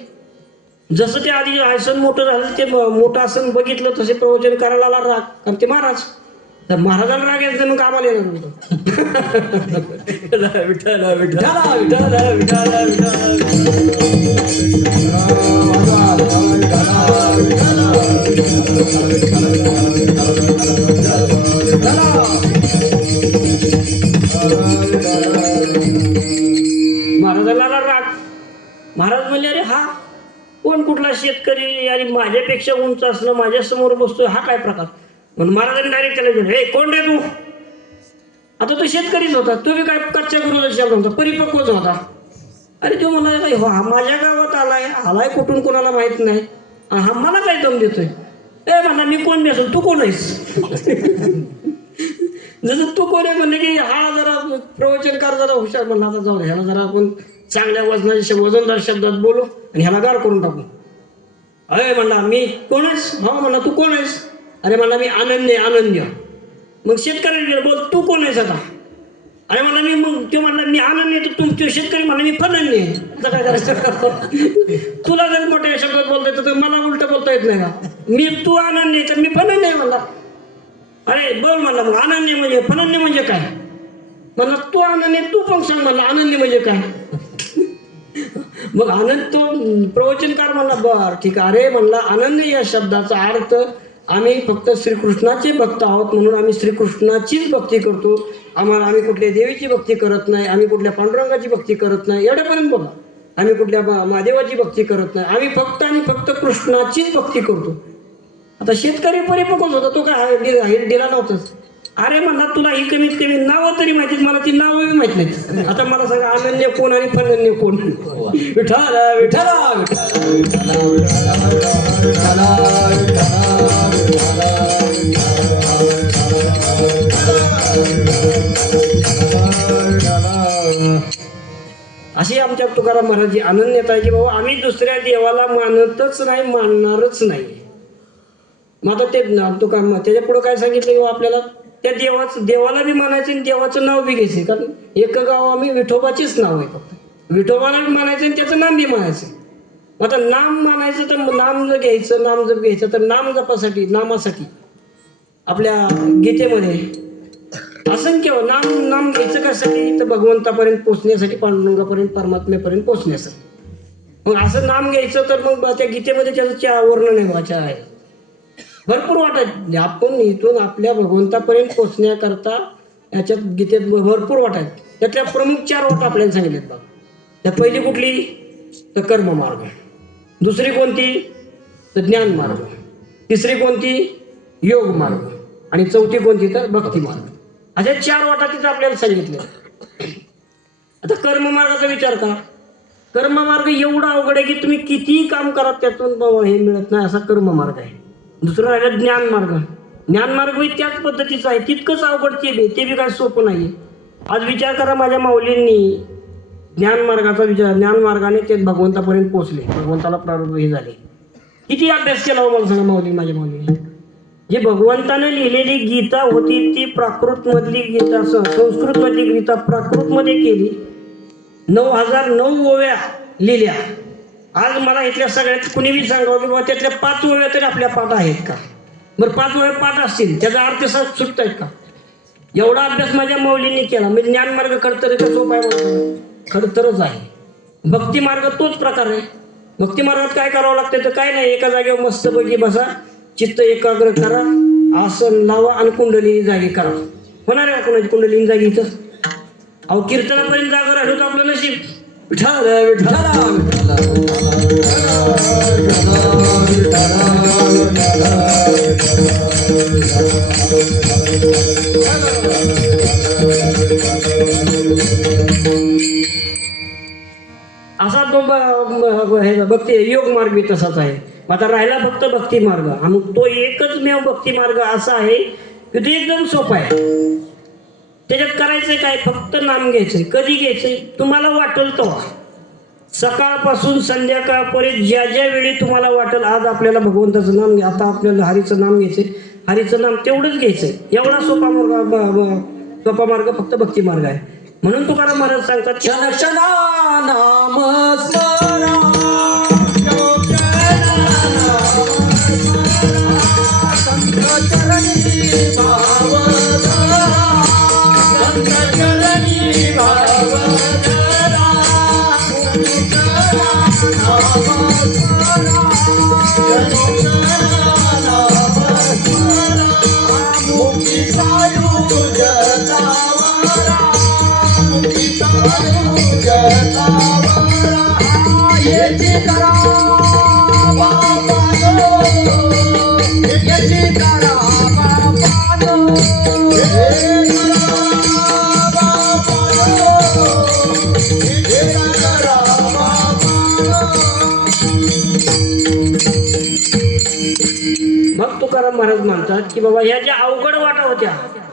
जसं ते आधी आसन मोठं झालं, ते मोठं आसन बघितलं तसे प्रवचन करायला राग, कारण ते महाराज. तर महाराजांना राग यायचं मग आम्हाला येणार नव्हतं. विठ्ठला विठ्ठला विठ्ठला विठ्ठला विठ्ठला महाराजांना राग. महाराज म्हणले अरे हा कोण, कुठला शेतकरी आणि माझ्यापेक्षा उंच असलं, माझ्यासमोर बसतोय, हा काय प्रकार. म्हणून महाराजांनी डायरेक्ट त्याला विचारलं, हे कोण रे तू. आता तो शेतकरीच होता, तो बी काय कच्च्या गुरुचा होता, परिपक्वच होता. अरे तो म्हणाला हा माझ्या गावात आलाय कुठून कोणाला माहित नाही, हा मला काय दम देतोय. ए म्हणा मी कोण बी असेल, तू कोण आहेस. जसं तू कोण आहे म्हणले की हा जरा प्रवचनकार जरा हुशार म्हणला, आता जाऊ ह्याला जरा आपण चांगल्या वजनदार शब्दात बोलू आणि ह्याला गार करून टाकू. अरे म्हणला मी कोण आहेस. हो म्हणला तू कोण आहेस. अरे म्हणला मी अनन्य. मग शेतकऱ्याला गेलं, बोल तू कोण आहेस आता. अरे म्हणला मी, मग तो म्हणला मी अनन्य, तर तुमचे शेतकरी म्हणला मी फनन्य. आता काय करायचं. तुला जर मोठ्या शब्दात बोलता येतं तर मला उलट बोलता येत नाही का. मी तू अनन्य तर मी फनन्य म्हणला. अरे बोल म्हणला मग अनन्य म्हणजे फनन्य म्हणजे काय. म्हणला तू अनन्य, तू पण सांग म्हणला अनन्य म्हणजे काय. मग आनंद तो प्रवचनकार म्हणला बर ठीक आहे. अरे म्हणला अनन्य या शब्दाचा अर्थ आम्ही फक्त श्रीकृष्णाचे भक्त आहोत, म्हणून आम्ही श्रीकृष्णाचीच भक्ती करतो. आम्ही कुठल्या देवीची भक्ती करत नाही, आम्ही कुठल्या पांडुरंगाची भक्ती करत नाही, एवढ्यापर्यंत बघा. आम्ही कुठल्या महादेवाची भक्ती करत नाही, आम्ही फक्त आणि फक्त कृष्णाचीच भक्ती करतो. आता शेतकरी परिपक्वच होता, तो काय दिला नव्हताच. अरे म्हणला तुला ही कमीत कमी नावं तरी माहितीत, मला ती नावं माहित नाहीत. आता मला सांगा अनन्य कोण आणि फनन्य कोण. विठाला विठाला अशी आमच्या तुकाराम महाराजची अनन्यता आहे की बाबा आम्ही दुसऱ्या देवाला मानतच नाही, मानणारच नाही. मग आता ते तुकाराम त्याच्या पुढे काय सांगितलं की आपल्याला त्या देवाला बी मानायचं आणि देवाचं नाव बी घ्यायचं. कारण एक गाव आम्ही विठोबाचीच नाव आहे, फक्त विठोबाला बी मानायचं आणि त्याचं नाम बी मानायचं. आता नाम मानायचं तर नाम जर घ्यायचं, नाम जर घ्यायचं तर नाम जपासाठी, नामासाठी आपल्या गीतेमध्ये असंख्य नाम घ्यायचं कशासाठी तर भगवंतापर्यंत पोचण्यासाठी, पांडुरंगापर्यंत, परमात्म्यापर्यंत पोचण्यासाठी. मग असं नाम घ्यायचं तर मग त्या गीतेमध्ये त्याचं वर्णन आहे वाचा आहे भरपूर वाटत. आपण इथून आपल्या भगवंतापर्यंत पोचण्याकरता याच्यात गीतेत भरपूर वाट आहेत. त्यातल्या प्रमुख 4 वाट आपल्याला सांगितलेत बघा. त्यात पहिली कुठली तर कर्म मार्ग, दुसरी कोणती तर ज्ञान मार्ग, तिसरी कोणती योग मार्ग आणि चौथी कोणती तर भक्ती मार्ग. अशा 4 वाटा तिथं आपल्याला सांगितल्या. आता कर्ममार्गाचा विचार करा. कर्ममार्ग एवढा अवघड आहे की तुम्ही कितीही काम करा त्यातून हे मिळत नाही, असा कर्ममार्ग आहे. दुसरं राहिलं ज्ञानमार्ग. ज्ञानमार्ग त्याच पद्धतीचा आहे, तितकंच अवघड ते बी काय सोपं नाही. आज विचार करा माझ्या माऊलींनी ज्ञानमार्गाचा विचार, ज्ञानमार्गाने ते भगवंतापर्यंत पोहोचले, भगवंताला प्रारंभ हे झाले. किती अभ्यास केला हो मला सांगा माझ्या माऊलीने. जी भगवंताने लिहिलेली गीता होती ती प्राकृतमधली गीता, संस्कृतमधली गीता प्राकृतमध्ये केली. 9009 ओव्या लिहिल्या. आज मला इथल्या सगळ्यात कुणी बी सांगावं की बाबा त्यातल्या 5 ओव्या तरी आपल्या पाठ आहेत का. बरं 5 ओव्या पाठ असतील त्याचा अर्थ सुटत आहेत का. एवढा अभ्यास माझ्या माऊलींनी केला. म्हणजे ज्ञानमार्ग खडतरीचा सोपा आहे, खडतरच आहे. भक्ती मार्ग तोच प्रकार आहे. भक्ती मार्गात काय करावं लागतं तर काय नाही, एका जागेवर मस्तपैकी बसा, चित्त एकाग्र करा, आसन लावा आणि कुंडलिनी जागी करा. होणार आहे का कोणाची कुंडलिनी जागी इथं. अहो कीर्तनापर्यंत जागा राहिलो तर आपलं नशीब. विठ्ठल विठ्ठल असा तो भक्ती योग मार्ग बी तसाच आहे. आता राहिला फक्त भक्ती मार्ग. आणि तो एकच मेव भक्ती मार्ग असा आहे की तो एकदम सोपा आहे. त्याच्यात करायचंय काय, फक्त नाम घ्यायचंय. कधी घ्यायचंय तुम्हाला वाटेल तेव्हा, सकाळपासून संध्याकाळपर्यंत ज्या ज्या वेळी तुम्हाला वाटेल आज आपल्याला भगवंताचं नाम घ्या, आता आपल्याला हरीचं नाम घ्यायचंय, हरीचं नाम तेवढंच घ्यायचंय. एवढा सोपा मार्ग फक्त भक्ती मार्ग आहे. म्हणून तुकाराम महाराज सांगतात क्षण क्षणा नाम स्मरा, मग तुकाराम महाराज म्हणतात की बाबा ह्या ज्या अवघड वाटा होत्या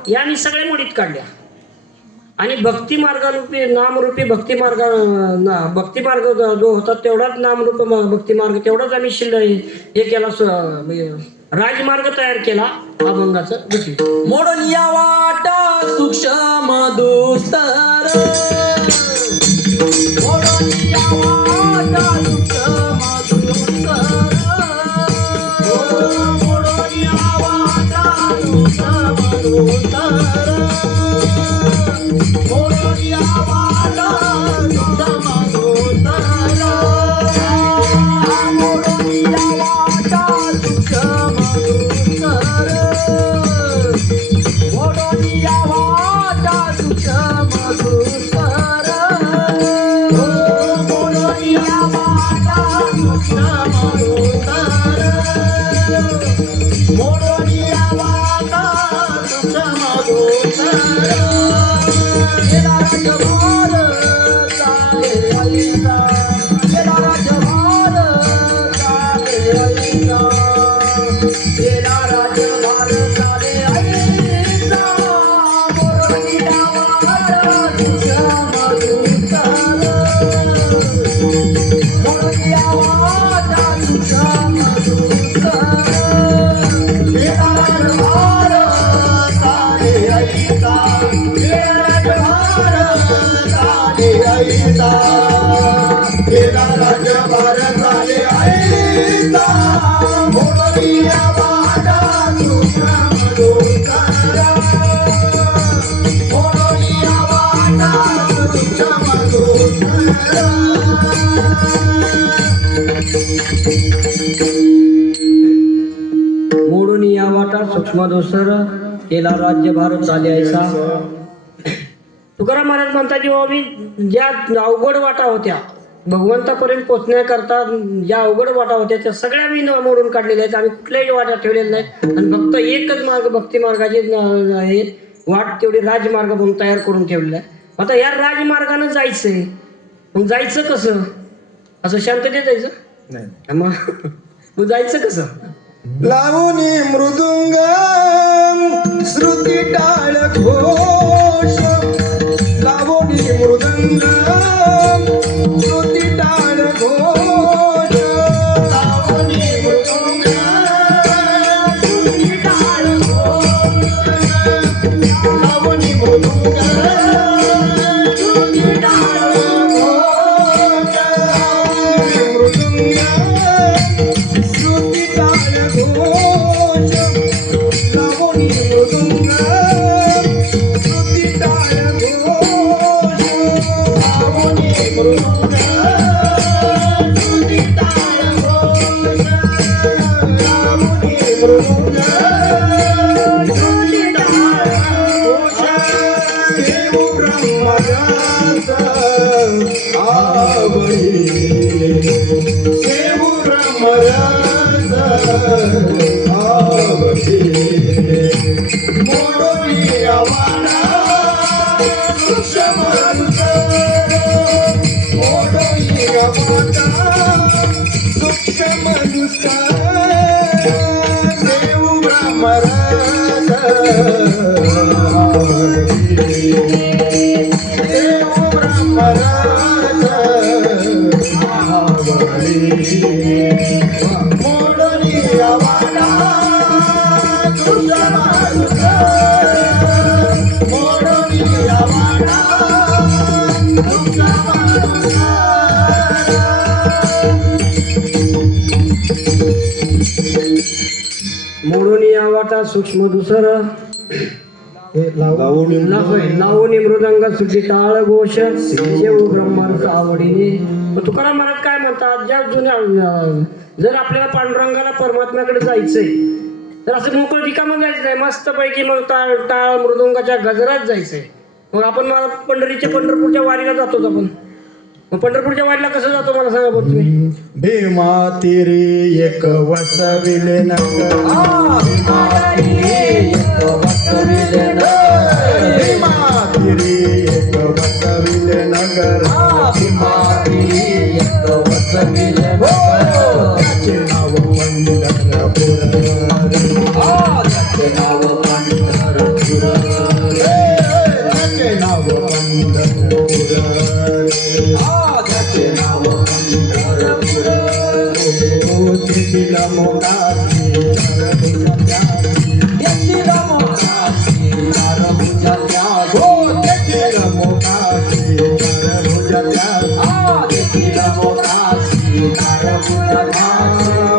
या मी सगळ्या मोडीत काढल्या आणि भक्ती मार्गारूपी नामरूपी भक्ती मार्ग जो होता तेवढाच नामरूप भक्ती मार्ग तेवढाच आम्ही हे केला, राजमार्ग तयार केला अभंगाचा. मोडून या वाटा सूक्ष्म दुस्तर, मोडून या वाटा सूक्ष्म दुस्तर, मोडून या वाटा सूक्ष्म दुस्तर, मोडून या वाटा सूक्ष्म दुस्तर, मोडून या वाटा सूक्ष्म दुस्तर, मोडून या वाटा सूक्ष्म दुस्तर, मोडून या वाटा सूक्ष्म दुस्तर, मोडून या वाटा सूक्ष्म दुस्तर. गेला राजभार चाले आईचा, गेला राजभार चाले आईचा, गेला राजभार चाले आईचा, मोडून या वाटा सूक्ष्म दुस्तर. गीता मोडलिया वाटा सुषमदोत्तरा मोडलिया वाटा सुषमदोत्तरा मोडून या वाटा सूक्ष्म दोसर केला राज्यभार चाले ऐसा. तुकाराम महाराज म्हणतात जेव्हा मी ज्या अवघड वाटा होत्या भगवंतापर्यंत पोचण्याकरता ज्या अवघड वाटा होत्या त्या सगळ्या मी मोडून काढलेल्या आहेत. आम्ही कुठल्याही वाटा ठेवलेल्या नाहीत आणि फक्त एकच मार्ग भक्ती मार्गाची हे वाट तेवढी राजमार्ग म्हणून तयार करून ठेवलेला आहे. आता या राजमार्गानं जायचंय. मग जायचं कसं? असं शांततेत जायचं नाही मग जायचं कसं? लावणी मृदुंग श्रुती टाळ घोष लावणी मृदंग श्रुती टाळ घोष लावणी मृदुंग श्रुती टाळ घोष लावणी मृदुंग श्रुती टाळ घोष लावणी मृदुंग श्रुती टाळ घोष लावणी मृदुंग श्रुती टाळ घोष लावणी मृदुंग श्रुती टाळ घोष लावणी मृदुंग श्रुती टाळ घोष देव ब्रह्मराज आवडी देव ब्रह्मराज आवडी मोडोली आवाडा सूक्ष्मदोत्तर मोडोली आवाडा सूक्ष्मदोत्तर देव ब्रह्मराज आवडी देव ब्रह्मराज आवडी मोडोली आवाडा सूक्ष्मदोत्तर मोडोली आवाडा सूक्ष्मदोत्तर मोडून या वाटा सूक्ष्म दुसर लावणी मृदंग सुद्धी टाळ घोष शिव ब्रह्मार्थ आवडीने. तुकाराम महाराज काय म्हणतात ज्या जुन्या जर आपल्याला पांडुरंगाला परमात्म्याकडे जायचंय तर असं मोकळं ठिकाण जायचं नाही. मस्त पैकी मग टाळ मृदंगाच्या गजरात जायचंय. मग आपण मला पंढरपूरच्या वारीला जातोच आपण. मग पंढरपूरच्या वारीला कसं जातो मला सांगा बघ तुम्ही. भीमा तिरी एक वसविले नगर भीमा तिरी एक वसविले नगर भीमा तिरी एक वसविले नगर त्याचे नाव पंढरपूर त्याचे नाव पंढरपूर त्याचे नाव पंढरपूर त्याचे नाव पंढरपूर तेथील मोठाची तेथील मोठाची नरभुजात्या हो तेथील मोठाची नरभुजात्या तेथील मोठाची नरभुजात्या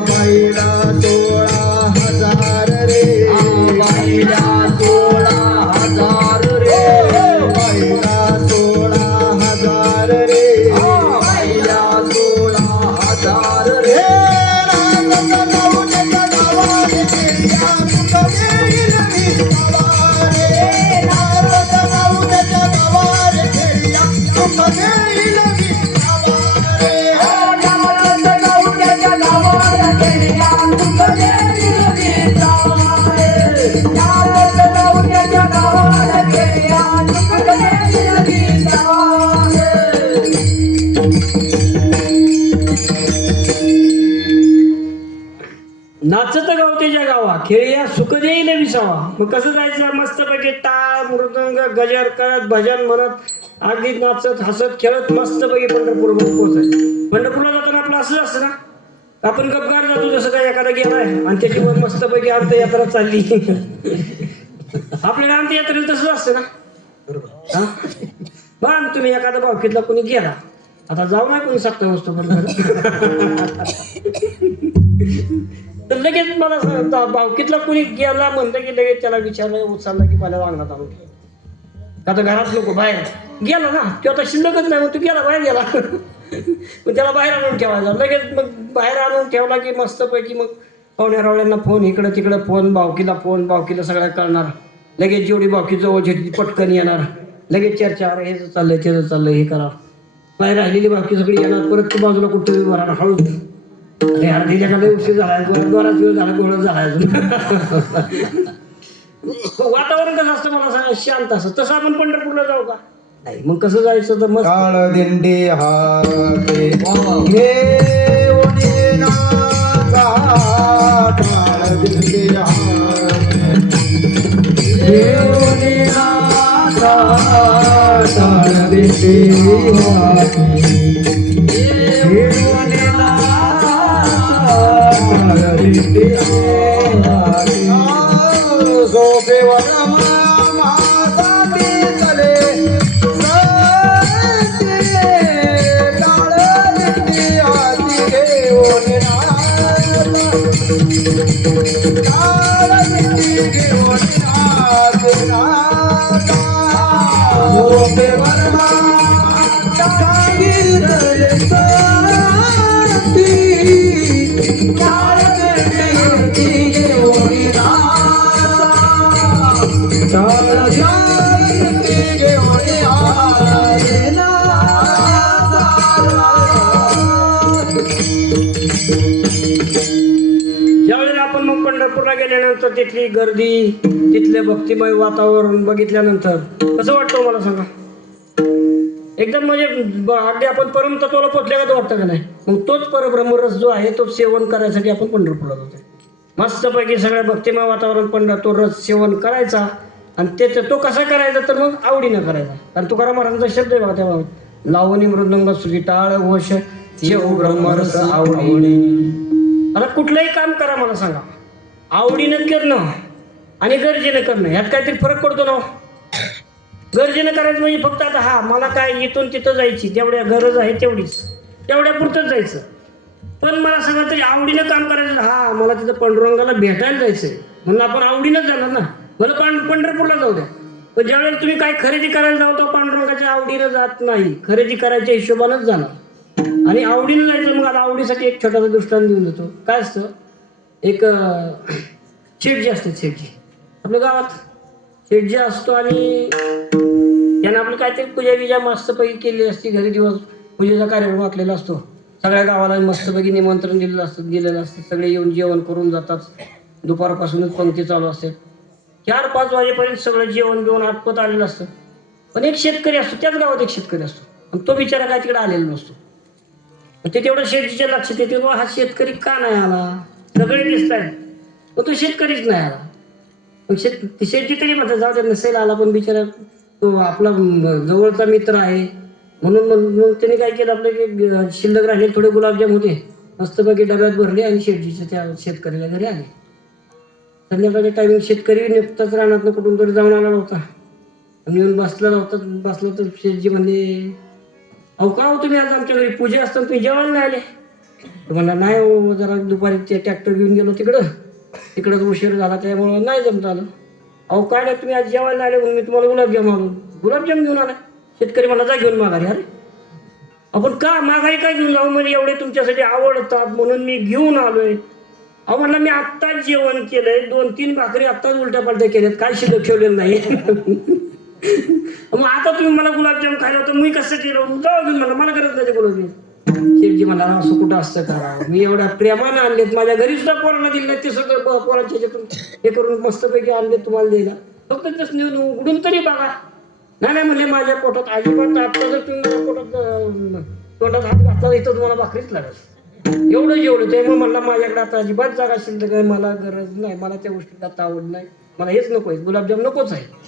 बैला 16,000 रे बैला 16,000 रे बैला 16,000 रे बैला 16,000 रे नाचत गावतेच्या गावा खेळया सुख देईल विसावा. मग कसं जायचं? मस्तपैकी टाळ मृदंग गजर करत भजन म्हणत अगदी नाचत हसत खेळत मस्तपैकी पंढरपूरमध्ये पोहोचायचं. पंढरपूरला जाताना आपलं असंच असतं ना, आपण गपगार जातो जसं काय एखादा गेला आहे आणि त्याची वर मस्तपैकी अंत्ययात्रा चालली. आपल्याला अंत्ययात्रेला तसंच असतं ना. पण तुम्ही एखादा भावकीतला कोणी गेला, आता जाऊ नाही कोणी सत्ता वस्तू पण तर लगेच मला भावकीतला कोणी गेला म्हणलं की लगेच त्याला विचारलं उचलला की मला अंगणात आणून ठेव. का तर घरात लोक बाहेर गेला ना तो आता शिल्लकच नाही मग तू गेला बाहेर गेला मग त्याला बाहेर आणून ठेवायचा लगेच मग बाहेर आणून ठेवला की मस्तपैकी मग पाहुण्या रावळ्यांना फोन इकडं तिकडं फोन भावकीला सगळ्या कळणार लगेच जेवढी भावकी जवळची ती पटकन येणार लगेच चर्चा अरे हेच चाललंय तेच चाललंय हे करा बाहेर राहिलेली भावकी सगळी येणार परत ती बाजूला कुठे भरायला हळूच अरे यार तिच्याकडे उशीर झाला बराच वेळ झाला गोळच झाला अजून वातावरण कसं असतं मला सांगा शांत असं तसं आपण पंढरपूरला जाऊ का नाही मग कसं जायचं तर मग काळ दिंडी हाते घेऊन येण्याचा काळ दिंडी हाते घेऊन येण्याचा काळ दिंडी हाते घेऊन येण्याचा काळ दिंडी हाते झोपेवर माझा चले ज्यावेळेला आपण मग पंढरपूरला गेल्यानंतर तिथली गर्दी तिथले भक्तिमय वातावरण बघितल्यानंतर कसं वाटतं मला सांगा एकदम म्हणजे अगदी आपण परमतत्वाला पोचल्यागत वाटतं का नाही मग तोच परब्रह्मरस जो आहे तो सेवन करायसाठी आपण पंढरपूरला जातो मस्तपैकी सगळ्या भक्तिमय वातावरण तो रस सेवन करायचा आणि तो कसा करायचा तर मग आवडीनं करायचा कारण तुकाराम महाराजांचा शब्द आहे बघा तेव्हा लावणी मृदंग सुरी टाळ घोष जेव ब्रह्मरस आवडी आता कुठलंही काम करा मला सांगा आवडीनं करणं आणि गरजेनं करणं ह्यात काहीतरी फरक पडतो ना गरजेनं करायचं म्हणजे फक्त आता हा मला काय इथून तिथं जायची तेवढ्या गरज आहे तेवढ्या पुरतंच जायचं पण मला सांगा तरी आवडीनं काम करायचं हा मला तिथं पांडुरंगाला भेटायला जायचंय म्हणून आपण आवडीनंच जाणार ना मला पंढरपूरला जाऊ द्या पण ज्यावेळेला तुम्ही काय खरेदी करायला जाऊ तर पांडुरंगाच्या आवडीनं जात नाही खरेदी करायच्या हिशोबानंच जाणार आणि आवडीनं जायचं मग आता आवडीसाठी एक छोटासा दृष्टांत देऊन देतो काय असतं एक शेठजी असते शेठजी आपल्या गावात शेठजी असतो आणि त्यानं आपलं काहीतरी पूजा विजा मस्तपैकी केली असती घरी दिवस पूजेचा कार्यक्रम आखलेला असतो सगळ्या गावाला मस्तपैकी निमंत्रण दिलेलं असतं सगळे येऊन जेवण करून जातात दुपारपासूनच पंक्ती चालू असते 4-5 वाजेपर्यंत सगळं जेवण बिवण आटपत आलेलं असतं पण एक शेतकरी असतो त्याच गावात एक शेतकरी असतो आणि तो बिचारा काय तिकडे आलेला नसतो ते तेवढं शेतीच्या लक्षात येते हा शेतकरी का नाही आला सगळे दिसत आहेत पण तो शेतकरीच नाही आला मग शेती तरी म्हणतात जाऊ दे नसेल आला पण बिचारा तो आपला जवळचा मित्र आहे म्हणून मग त्याने काय केलं आपलं शिल्लक राहिले थोडे गुलाबजाम होते मस्तपैकी डब्यात भरले आणि शेतीच्या त्या शेतकऱ्याला घरी आले संध्याकाळच्या टायमिंग शेतकरी नुकताच रानातनं कुठून तरी जाऊन आला नव्हता आणि येऊन बसलं तर शेठजी म्हणले अहो का हो तुम्ही आज आमच्या घरी पूजा असताना तुम्ही जेवायला नाही आले तुम्हाला नाही हो जरा दुपारी ते ट्रॅक्टर घेऊन गेलो तिकडंच उशीर झाला त्यामुळं नाही जमत आलं अहो काय नाही तुम्ही आज जेवायला आले म्हणून मी तुम्हाला गुलाबजाम घेऊन आला शेतकरी मला जा घेऊन माघारी अरे आपण का माघारी काय घेऊन जाऊ म्हणजे एवढे तुमच्यासाठी आवडतात म्हणून मी घेऊन आलोय अहो म्हणलं मी आत्ताच जेवण केलंय 2-3 भाकरी आत्ताच उलट्या पलट्या केल्यात काय शिल्लक ठेवलेलं नाही मग आता तुम्ही मला गुलाबजाम खायला होतं मी कसं केलं जाऊ घेऊन मला गरज नाही गुलाबजाम शेठजी मला असं कुठं असतं का मी एवढ्या प्रेमानं आणलेत माझ्या घरी सुद्धा पोरांना दिले ते सगळं पोरांच्या ह्याच्यातून हे करून मस्तपैकी आणले तुम्हाला द्यायला फक्त तस नेऊन उघडून तरी बघा नाही म्हणले माझ्या पोटात अजिबात आत्ता जर तुम्ही मला तोंडात हात घातला इथं तुम्हाला भाकरीच लागेल एवढं त्यामुळे म्हणला माझ्याकडे आता अजिबात जागा शिल्लक आहे मला गरज नाही मला त्या गोष्टीत आता आवड नाही मला हेच नको आहे गुलाबजाम नकोच आहे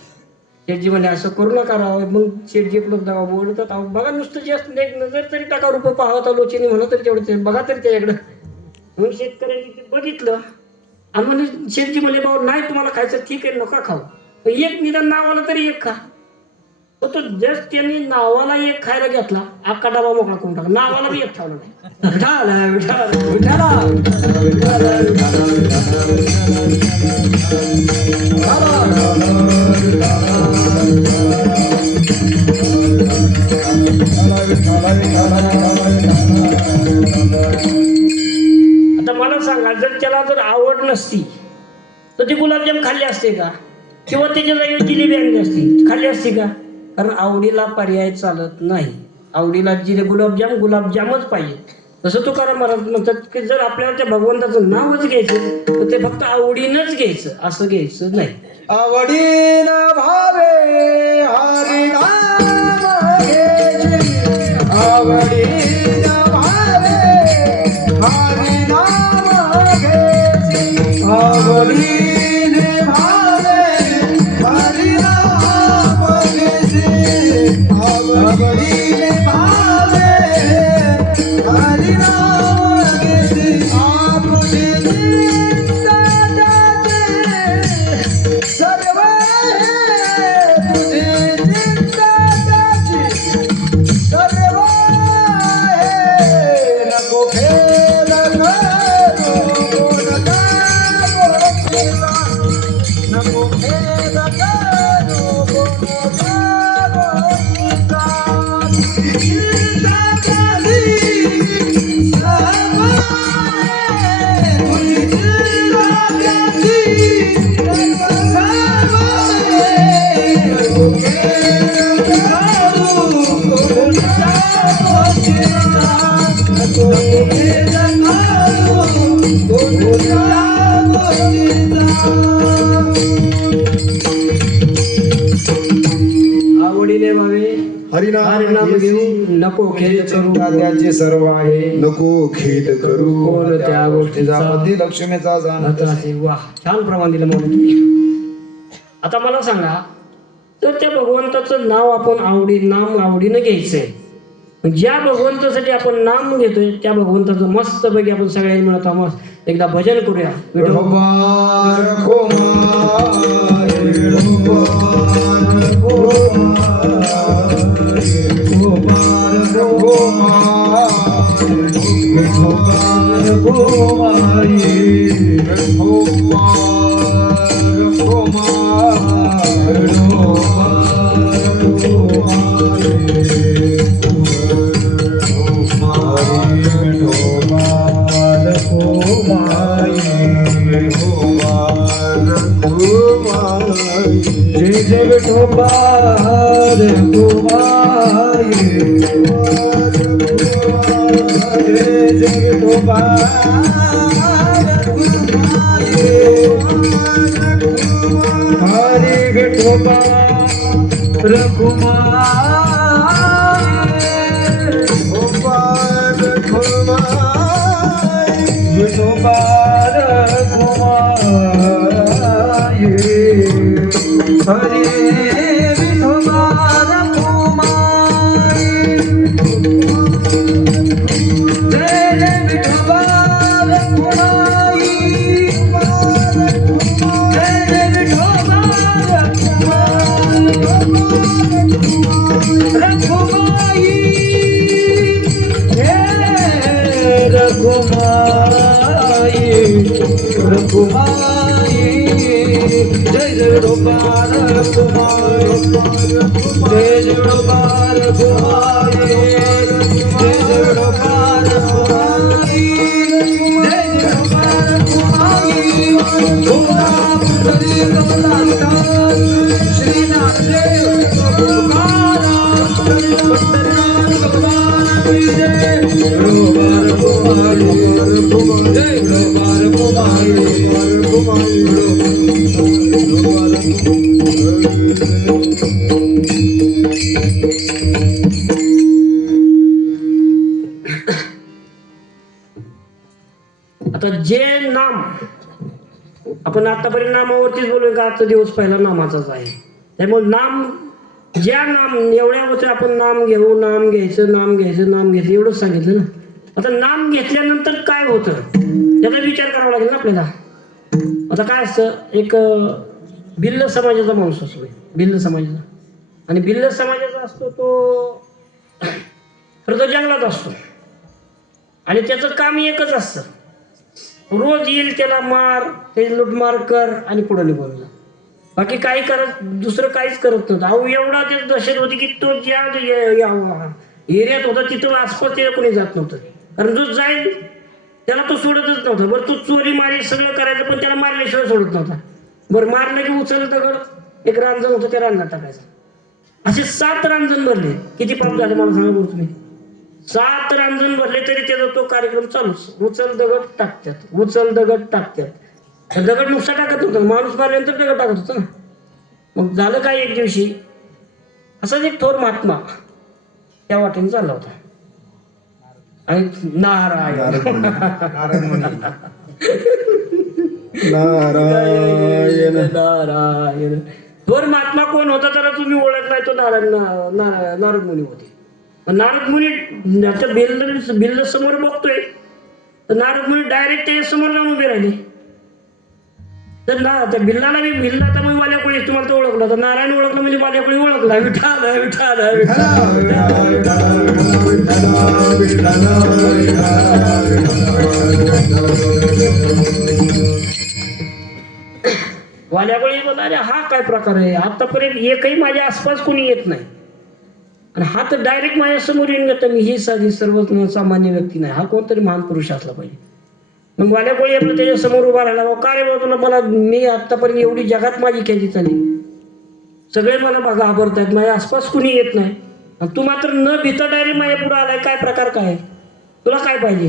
शेठजी म्हणजे असं करू नका राहावं मग शेठजी उपलब्ध बोलतात बघा नुसतं जास्त एक नजर तरी टाका रुपये पाहता लोचेने म्हणा तरी तेवढं बघा तरी त्याच्याकडं म्हणून शेतकऱ्यांनी ते बघितलं आणि म्हणजे शेठजी म्हणले बाबा नाही तुम्हाला खायचं ठीक आहे नका खाऊ एक निदान नाव आलं तरी एक खा तो जस्ट त्यांनी नावाला एक खायला घेतला अख्खा डबा मोकळा करून टाकला नावाला बी एक ठेवला नाही विठाला विठाला आता मला सांगा जर त्याला जर आवड नसती तर ती गुलाबजाम खाल्ली असते का किंवा त्याच्या जागी जिलेबी आणली असती खाल्ली असती का कारण आवडीला पर्याय चालत नाही आवडीला गुलाबजामच पाहिजे तसं तुकाराम महाराज म्हणतात की जर आपल्याला त्या भगवंताचं नावच घ्यायचं तर ते फक्त आवडीनंच घ्यायचं असं घ्यायचं नाही आवडीन भावे हरी नाम घ्यायचे आवडीन भावे हरी नाम घ्यायचे आवडीन भावे हरी नाम घ्यायचे आवडीन भावे हरी नाम घ्यायचे आपले सर्व तुझे चिंताची सर्व नको खेळ करू नका बोलला नको खेळ करू नका बोलला चिंता झाली सर्व आवडीने भावे हरिनाम घेऊ नको खेळ करू त्याचे सर्व आहे नको खेद करू कोण त्या गोष्टीचा मध्ये लक्ष्मीचा जाणत असे वा छान प्रमाण दिलं मला तुम्ही आता मला सांगा तर त्या भगवंताचं नाव आपण नाम आवडीनं घ्यायचंय ज्या भगवंतासाठी आपण नाम घेतोय त्या भगवंताचं मस्त पैकी आपण सगळ्यांनी मिळत मस्त एकदा भजन करूया जय जय विठोबार कुमार जय जय विठोबार हरे विठोबा रघुमार विठोबा रघुमार हरे विठोबा रघुमार जय जय विठोबा रघुमार जय जय विठोबा रघुमार हे रघुमार जय जय गोपाल कुमार जय जय गोपाल कुमार जय जय गोपाल कुमार जय जय गोपाल कुमार भोला पुंडरी कमलाता श्रीनाथ देव कुमार पंडरनाथ भगवान जय गोपाल कुमार जय गोपाल कुमार आता जे नाम आपण आतापर्यंत नामावरतीच बोलू का आजचा दिवस पहिला नामाचाच आहे त्यामुळे नाम ज्या नाम एवढ्या वर्ष आपण नाम घेऊ नाम घ्यायचं एवढंच सांगितलं ना आता नाम घेतल्यानंतर काय होतं त्याचा विचार करावा लागेल ना आपल्याला आता काय असतं एक भिल्ल समाजाचा माणूस असतो भिल्ल समाजाचा आणि भिल्ल समाजाचा असतो तो खरं तर जंगलात असतो आणि त्याचं काम एकच असतं, रोज येईल त्याला मार, ते लुटमार कर आणि पुढे निघून जा. बाकी काही करत दुसरं काहीच करत नव्हतं. अहो एवढा ते दहशत होती की तो ज्या एरियात होता तिथं आसपास ते कोणी जात नव्हतं, कारण जो जाईल त्याला तो सोडतच नव्हता. बरं तो चोरी मारी सगळं करायचं पण त्याला मारल्याशिवाय सोडत नव्हता. बरं मारलं की उचललं दगड, एक रांजण होतं त्या रांजणात टाकायचं. असे 7 रांजण भरले. किती पाप झाले मला सांगा बरं तुम्ही. 7 रांजण भरले तरी त्याचा तो कार्यक्रम चालूच. उचल दगड टाकतात, उचल दगड टाकतात. दगड नुसता टाकत होता, माणूस मारल्यानंतर दगड टाकत होता ना. मग झालं काय, एक दिवशी असाच एक थोर महात्मा त्या वाटेने चालला होता आणि नारायण नारायण थोर महात्मा कोण होता तर तुम्ही ओळख नाही, तो नारद मुनी होते. नारद मुनी भिल्ल समोर बघतोय तर नारद मुनी डायरेक्ट त्याच्या समोर जाऊन उभे राहिले. तर त्या भिल्लाला मी भिल्ला तर मग वाल्या कोळी तुम्हाला तो ओळखला, तर नारायण ओळखलं म्हणजे वाल्या कोळी ओळखला. विठाल विठाल वाल्या कोळी म्हणाले हा काय प्रकार आहे, आतापर्यंत एकही माझ्या आसपास कोणी येत नाही आणि हा तर डायरेक्ट माझ्या समोर येऊन घेतो. मी ही साधी सर्वसामान्य व्यक्ती नाही, हा कोणतरी महान पुरुष असला पाहिजे. मग वाल्या कोळी आपलं त्याच्या समोर उभा राहिला. का रे बाबा तुला, मला मी आतापर्यंत एवढी जगात माझी ख्याती चालली, सगळे मला बघा घाबरतायत, माझ्या आसपास कुणी येत नाही आणि तू मात्र न भीता डायरेक्ट माझ्या पुढे आलाय, काय प्रकार काय, तुला काय पाहिजे?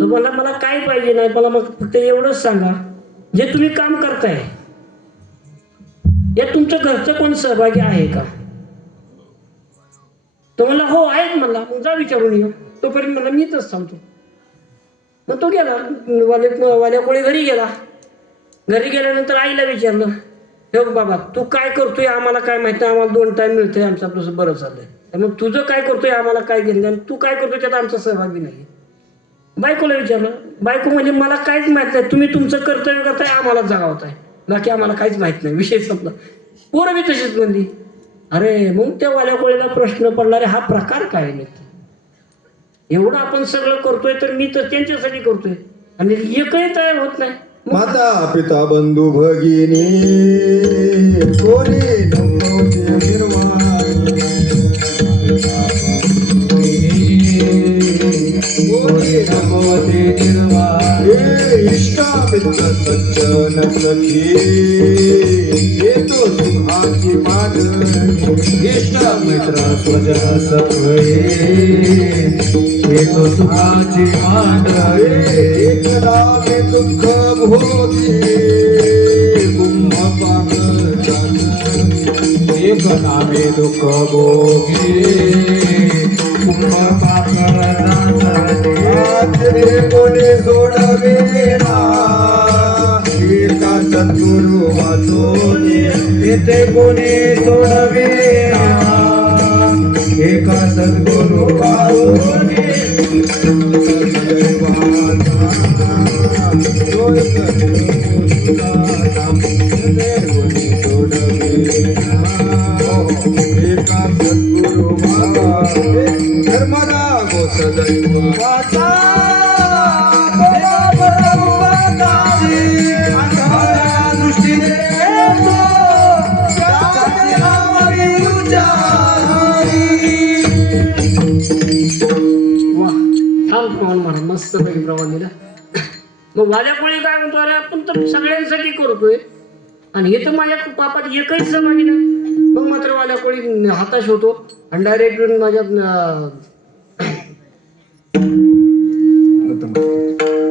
तर मला काय पाहिजे नाही, मला मग फक्त एवढंच सांगा, जे तुम्ही काम करताय यात तुमचं घरचं कोण सहभागी आहे का? तो म्हणला हो आहेत म्हणला. मग जा विचारून ये. तोपर्यंत मला मी इथंच सांगतो. मग तो गेला, वाल्या कोळी घरी गेला. घरी गेल्यानंतर आईला विचारलं, हे बाबा तू काय करतोय आम्हाला काय माहिती, आम्हाला 2 टाइम मिळतंय, आमचं आपलं बरं चाललंय, तर मग तुझं काय करतोय आम्हाला काय घेणं, तू काय करतोय त्यात आमचा सहभागी नाही. बायकोला विचारलं. बायको म्हणजे मला काहीच माहित नाही, तुम्ही तुमचं कर्तव्य करताय, आम्हाला जगावताय, बाकी आम्हाला काहीच माहित नाही. विषय संपला. पोरं बी तशीच म्हणली. अरे मग त्या वाल्या कोळीला प्रश्न पडला, रे हा प्रकार काय आहे? एवढं आपण सगळं करतोय तर मी तर त्यांच्यासाठी करतोय आणि एकही तयार होत नाही. माता पिता बंधू भगिनी कोणी नव्हते निर्वाणी, कोणी नव्हते निर्वाणी. इष्टा मित्र सज्जन सखी येतो सुखाची मागणी, इष्टा मित्र स्वजन सखी येतो सुखाची मागणी. एकदा मी दुःख भोगी कुंभ पाक, एक नामे दुःख भोगी कुंभ पाक. रे कोणी सोडवेना एका सद्गुरु वाचोनी, येथे कोणी सोडवेना एका सद्गुरु वाचोनी. धर्मदा गोसदैव वाचा दृष्टीने मस्त पैकी प्रवास दिला. मग वाल्या कोळी काय म्हणतो, अरे आपण तर सगळ्यांसाठी करतोय आणि हे तर माझ्या पापात एकही सहभागी नाही. मग मात्र वाल्या कोळी हाताश होतो आणि डायरेक्ट माझ्या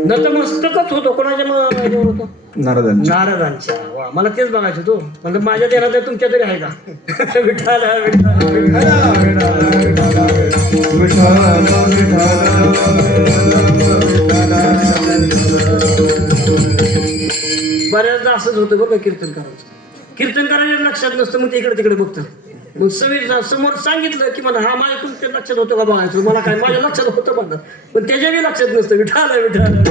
नतमस्तकच होतो. कोणाच्या याच्यावर होतो? नारदांच्या. वा, मला तेच बघायचं तो म्हणजे माझ्या देण्यात तुमच्या तरी आहे का? विठ्ठल बऱ्याचदा असंच होतं बघा कीर्तन करायचं. कीर्तन करायचं लक्षात नसतं, मग ते इकडे तिकडे बघतं. मग समोर सांगितलं की मला हा माझ्या तुमच्या लक्षात होतं का बघायचं, मला काय माझ्या लक्षात होतं म्हणतात, पण त्याच्याही लक्षात नसतं. विठाला विठाला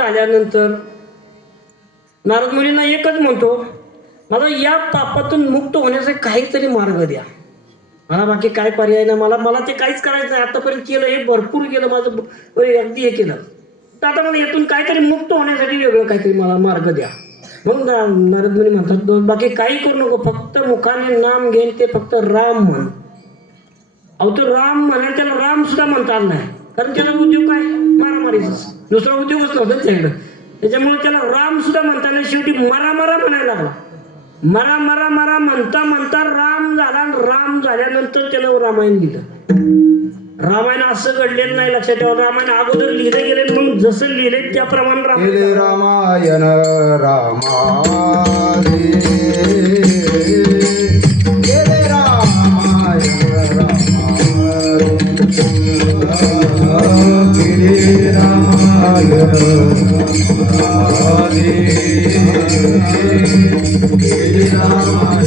झाल्यानंतर नारद मुनींना एकच म्हणतो, मला या पापातून मुक्त होण्याचा काहीतरी मार्ग द्या. मला बाकी काय पर्याय नाही, मला ते काहीच करायचं नाही. आतापर्यंत केलं हे भरपूर केलं माझं, अगदी हे केलं, तर आता मला यातून काहीतरी मुक्त होण्यासाठी वेगळं काहीतरी मला मार्ग द्या. मग नारद मुनी म्हणतात, बाकी काही करू नको, फक्त मुखाने नाम घेईन, ते फक्त राम म्हण. अहो तो राम म्हणाल, त्याला राम सुद्धा म्हणता आलं नाही, कारण त्याला उद्योग काय, मारामारीच, दुसरा उद्योगच नव्हता त्याच्याकडं. त्याच्यामुळे त्याला राम सुद्धा म्हणता नाही, शेवटी मरा मरा म्हणायला लागला. मरा मरा मरा म्हणता म्हणता राम झाला. राम झाल्यानंतर त्यानं रामायण लिहिलं. रामायण असं घडलेलं नाही, लक्षात ठेवा. रामायण अगोदर लिहिलं गेलं, म्हणून जसं लिहिलं त्याप्रमाणे केले रामायण रामाले, केले रामायण रामाले, केले रामायण रामाले, केले रामायण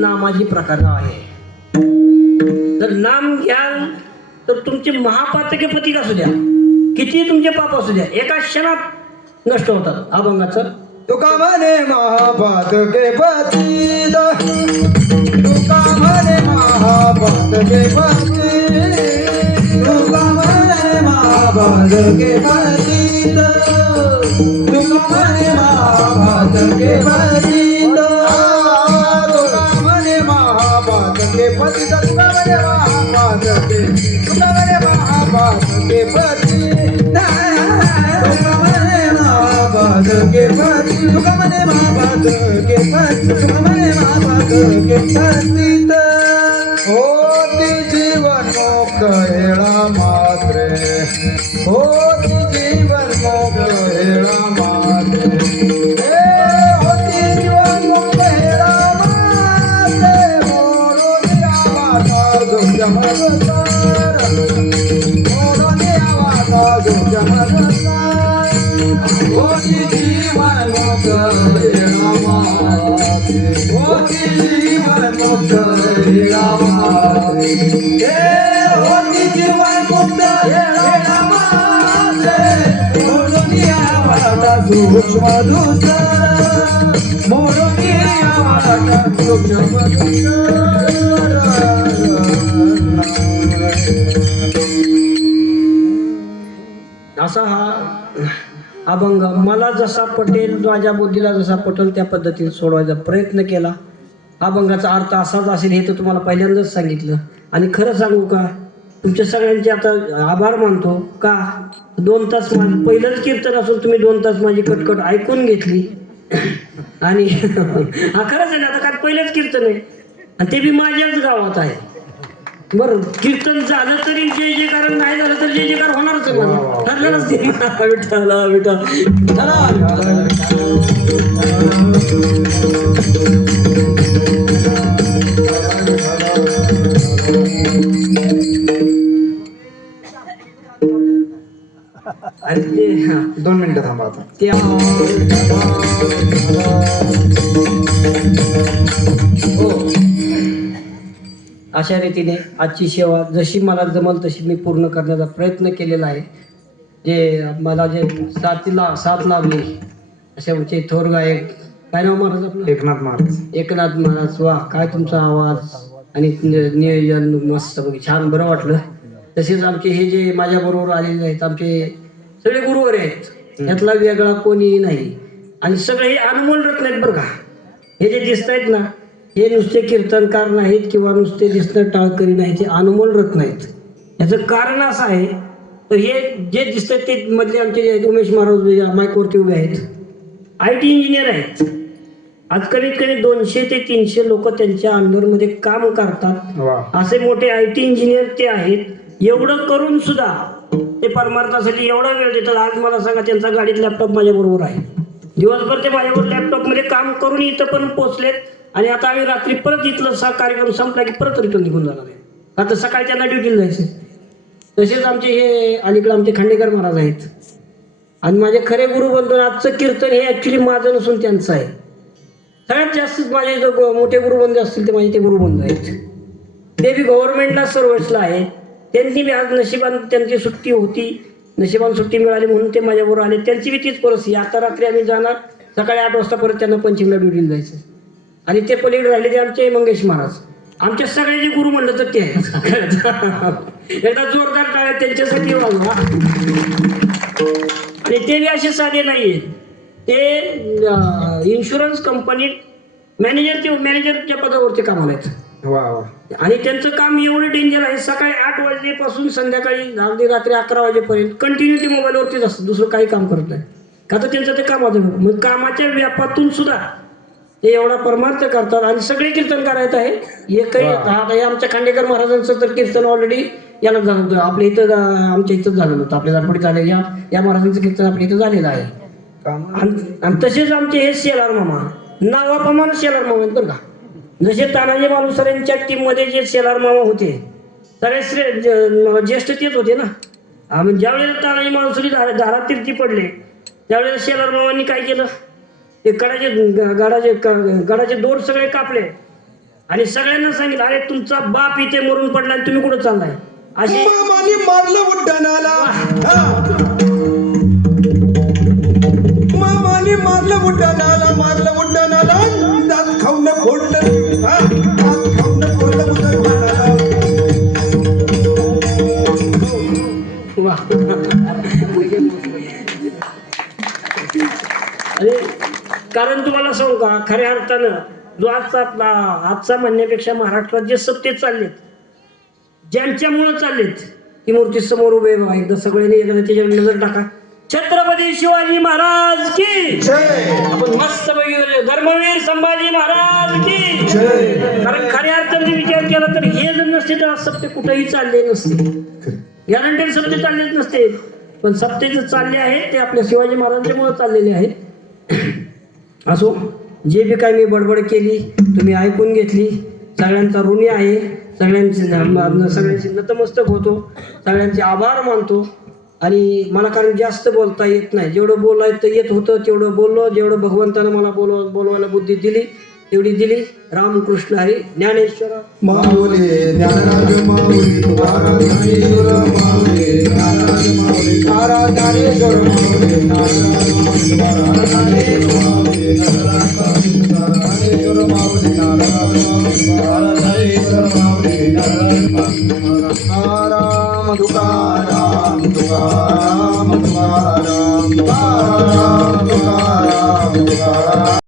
नामाची प्रकार आहे. जर नाम घ्याल तर तुमचे महापातके पतिक असू द्या, किती तुमचे पाप असू द्या, एका क्षणात नष्ट होतात. अभंगाचं तुका म्हणे महापातके पतित, तुका म्हणे महापातके पतित, तुका म्हणे महापातके पतित, तुका म्हणे महापातके पतित, तुका म्हणे महापातके पतित, तुका म्हणे महापातके, तुका म्हणे महापातके पतित, तुका म्हणे महापातके पतित, तुका म्हणे महापातके पतित, तुका म्हणे महापातके पतित. होती जीवन मुक्त हेळा मात्रे, होती जीवन मुक्त हेळा मात्रे, होती जीवन मुक्त हेळा मात्रे, मोडून यावा तुझ्या मगसार, मोडून यावा तुझ्या मगसार, होती जीवन मुक्त हेळा मात्रे, होती जीवन मुक्त हेळा मात्रे, होती जीवन मुक्त हेळा मात्रे, मोडून यावा सूक्ष्म दुसर, मोडून यावा सूक्ष्म दुसर. असा हा अभंग मला जसा पटेल, माझ्या बुद्धीला जसा पटेल त्या पद्धतीने सोडवायचा प्रयत्न केला. अभंगाचा अर्थ असाच असेल हे तर तुम्हाला पहिल्यांदाच सांगितलं. आणि खरं सांगू का, तुमच्या सगळ्यांचे आता आभार मानतो का, 2 तास पहिलंच कीर्तन असून तुम्ही 2 तास माझी कटकट ऐकून घेतली. आणि हा खरंच आहे ना, आता काय पहिलंच कीर्तन आहे आणि ते बी माझ्याच गावात आहे. बरं, कीर्तन झालं तरी जय जयकार, नाही झालं तर जय जयकार होणारच आहे. मला ठरलेलंच ते. विठ्ठला विठ्ठल. आणि ते 2 मिनिटं थांबा आता. ते हो, अशा रीतीने आजची सेवा जशी मला जमल तशी मी पूर्ण करण्याचा प्रयत्न केलेला आहे. जे मला जे साथ लाभली असे आमचे थोर गायक, काय नाव महाराज आपलं? एकनाथ महाराज. एकनाथ महाराज. वा, काय तुमचा आवाज आणि नियोजन मस्त, छान, बरं वाटलं. तसेच आमचे हे जे माझ्याबरोबर आलेले आहेत आमचे सगळे गुरुवर आहेत, यातला वेगळा कोणी नाही. आणि सगळे हे अनमोल रत्न आहेत बरं का. हे जे दिसत आहेत ना, हे नुसते कीर्तनकार नाहीत किंवा नुसते दिसणं टाळकरी नाहीत, हे अनमोल रत्न आहेत. याचं कारण असं आहे, तर हे जे दिसत आहेत ते मधले आमचे उमेश महाराज माईकवरती उभे आहेत, IT इंजिनियर आहेत. आज कमीत कमी 200 ते 300 लोक त्यांच्या अंडरमध्ये काम करतात. वा असे मोठे IT इंजिनियर ते आहेत. एवढं करून सुद्धा ते परमार्थासाठी एवढा वेळ देतात. आज मला सांगा, त्यांचा गाडीत लॅपटॉप माझ्या बरोबर आहे. दिवसभर ते माझ्याबरोबर लॅपटॉपमध्ये काम करून इथं पण पोहोचलेत. आणि आता आम्ही रात्री परत इथलं कार्यक्रम संपला की परत रिटर्न निघून जाणार आहे. आता सकाळी त्यांना ड्युटीला जायचं. तसेच आमचे हे अलीकडे आमचे खांडेकर महाराज आहेत. आणि माझे खरे गुरुबंधू, आजचं कीर्तन हे ॲक्च्युली माझं नसून त्यांचं आहे. सगळ्यात जास्त माझे जो मोठे गुरुबंधू असतील ते माझे ते गुरुबंधू आहेत. ते बी गव्हर्नमेंटला सर्व्हिसला आहे. त्यांनी बी आज नशिबान त्यांची सुट्टी होती, नशिबान सुट्टी मिळाली म्हणून ते माझ्याबरोबर आले. त्यांची बी तीच परिस्थिती. आता रात्री आम्ही जाणार, सकाळी 8 वाजता परत त्यांना पंचिंगला ड्युटीला जायचं. आणि ते पलीकडे राहिले ते आमचे मंगेश महाराज. आमचे सगळे जे गुरु म्हणलं तर ते आहेत. एकदा जोरदार टाळ्या त्यांच्यासाठी वाजवा. आणि ते बी असे साधे नाही आहेत. ते इन्शुरन्स कंपनीत मॅनेजरच्या पदावरती कामाला आहेत. वा वा आणि त्यांचं काम एवढं डेंजर आहे. सकाळी 8 वाजल्यापासून संध्याकाळी अगदी रात्री 11 वाजेपर्यंत कंटिन्यू ते मोबाईलवरतीच असतं. दुसरं काही काम करत नाही. का तर त्यांचं ते कामाचं, मग कामाच्या व्यापातून सुद्धा ते एवढा परमार्थ करतात. आणि सगळे कीर्तन करायचं आहे. एकही आता आमच्या खांडेकर महाराजांचं तर कीर्तन ऑलरेडी याला झालं होतं. आपल्या इथं आमच्या इथंच झालेलं होतं. आपल्या दारपडीत झालेलं या महाराजांचं कीर्तन आपल्या इथं झालेलं आहे. आणि तसेच आमचे हे शेलार मामा, नावाप्रमाणे शेलार मामा बरं का. जसे तानाजी मालुसरे यांच्या टीममध्ये जे शेलार मामा होते, सगळे ज्येष्ठ तेच होते ना. आम्ही ज्यावेळेला तानाजी मालुसरे धारातीर्थी पडले त्यावेळेला शेलार मामांनी काय केलं, ते गडाचे दोर सगळे कापले आणि सगळ्यांना सांगितलं, अरे तुमचा बाप इथे मरून पडला आणि तुम्ही कुठं चाललाय. असे मामाने मारलं उड्डाणाला, मामाने मारलं उड्डाणाला, दात खाऊन फोडलं, दात खाऊन फोडलं मुसलमानाला. वा. अरे कारण तुम्हाला सांगू का, खऱ्या अर्थानं जो आजचा म्हणण्यापेक्षा महाराष्ट्रात जे सत्तेत चाललेत, ज्यांच्यामुळं चाललेत, ती मूर्ती समोर उभे एकदा सगळ्यांनी एकदा त्याच्यावर नजर टाका. छत्रपती शिवाजी महाराज की आपण मस्त बघितलं, धर्मवीर संभाजी महाराज की. कारण खऱ्या अर्थाने विचार केला तर हे जर नसते तर सत्य कुठेही चालले नसते. गॅरंटेड सत्य चाललेच नसते. पण सत्य जे चालले आहे ते आपल्या शिवाजी महाराजांच्यामुळे चाललेले आहे. असो, जे बी काय मी बडबड केली तुम्ही ऐकून घेतली, सगळ्यांचा ऋणी आहे. सगळ्यांची नतमस्तक होतो, सगळ्यांचे आभार मानतो. आणि मला कारण जास्त बोलता येत नाही. जेवढं बोलायचं येत होतं तेवढं बोललो. जेवढं भगवंतानं मला बोलवायला बुद्धी दिली तेवढी दिली. रामकृष्ण हरी. ज्ञानेश्वर माऊली ज्ञानराज माऊली, तुकाराम ज्ञानेश्वर माऊली, ज्ञानराज माऊली, तारा ज्ञानेश्वर माऊली, ज्ञानराज माऊली, तुकाराम ज्ञानेश्वर माऊली, ज्ञानेश्वर माऊली, ज्ञानराज माऊली, तुकाराम ज्ञानेश्वर माऊली, ज्ञानराज माऊली, तुकाराम तुकाराम तुकाराम.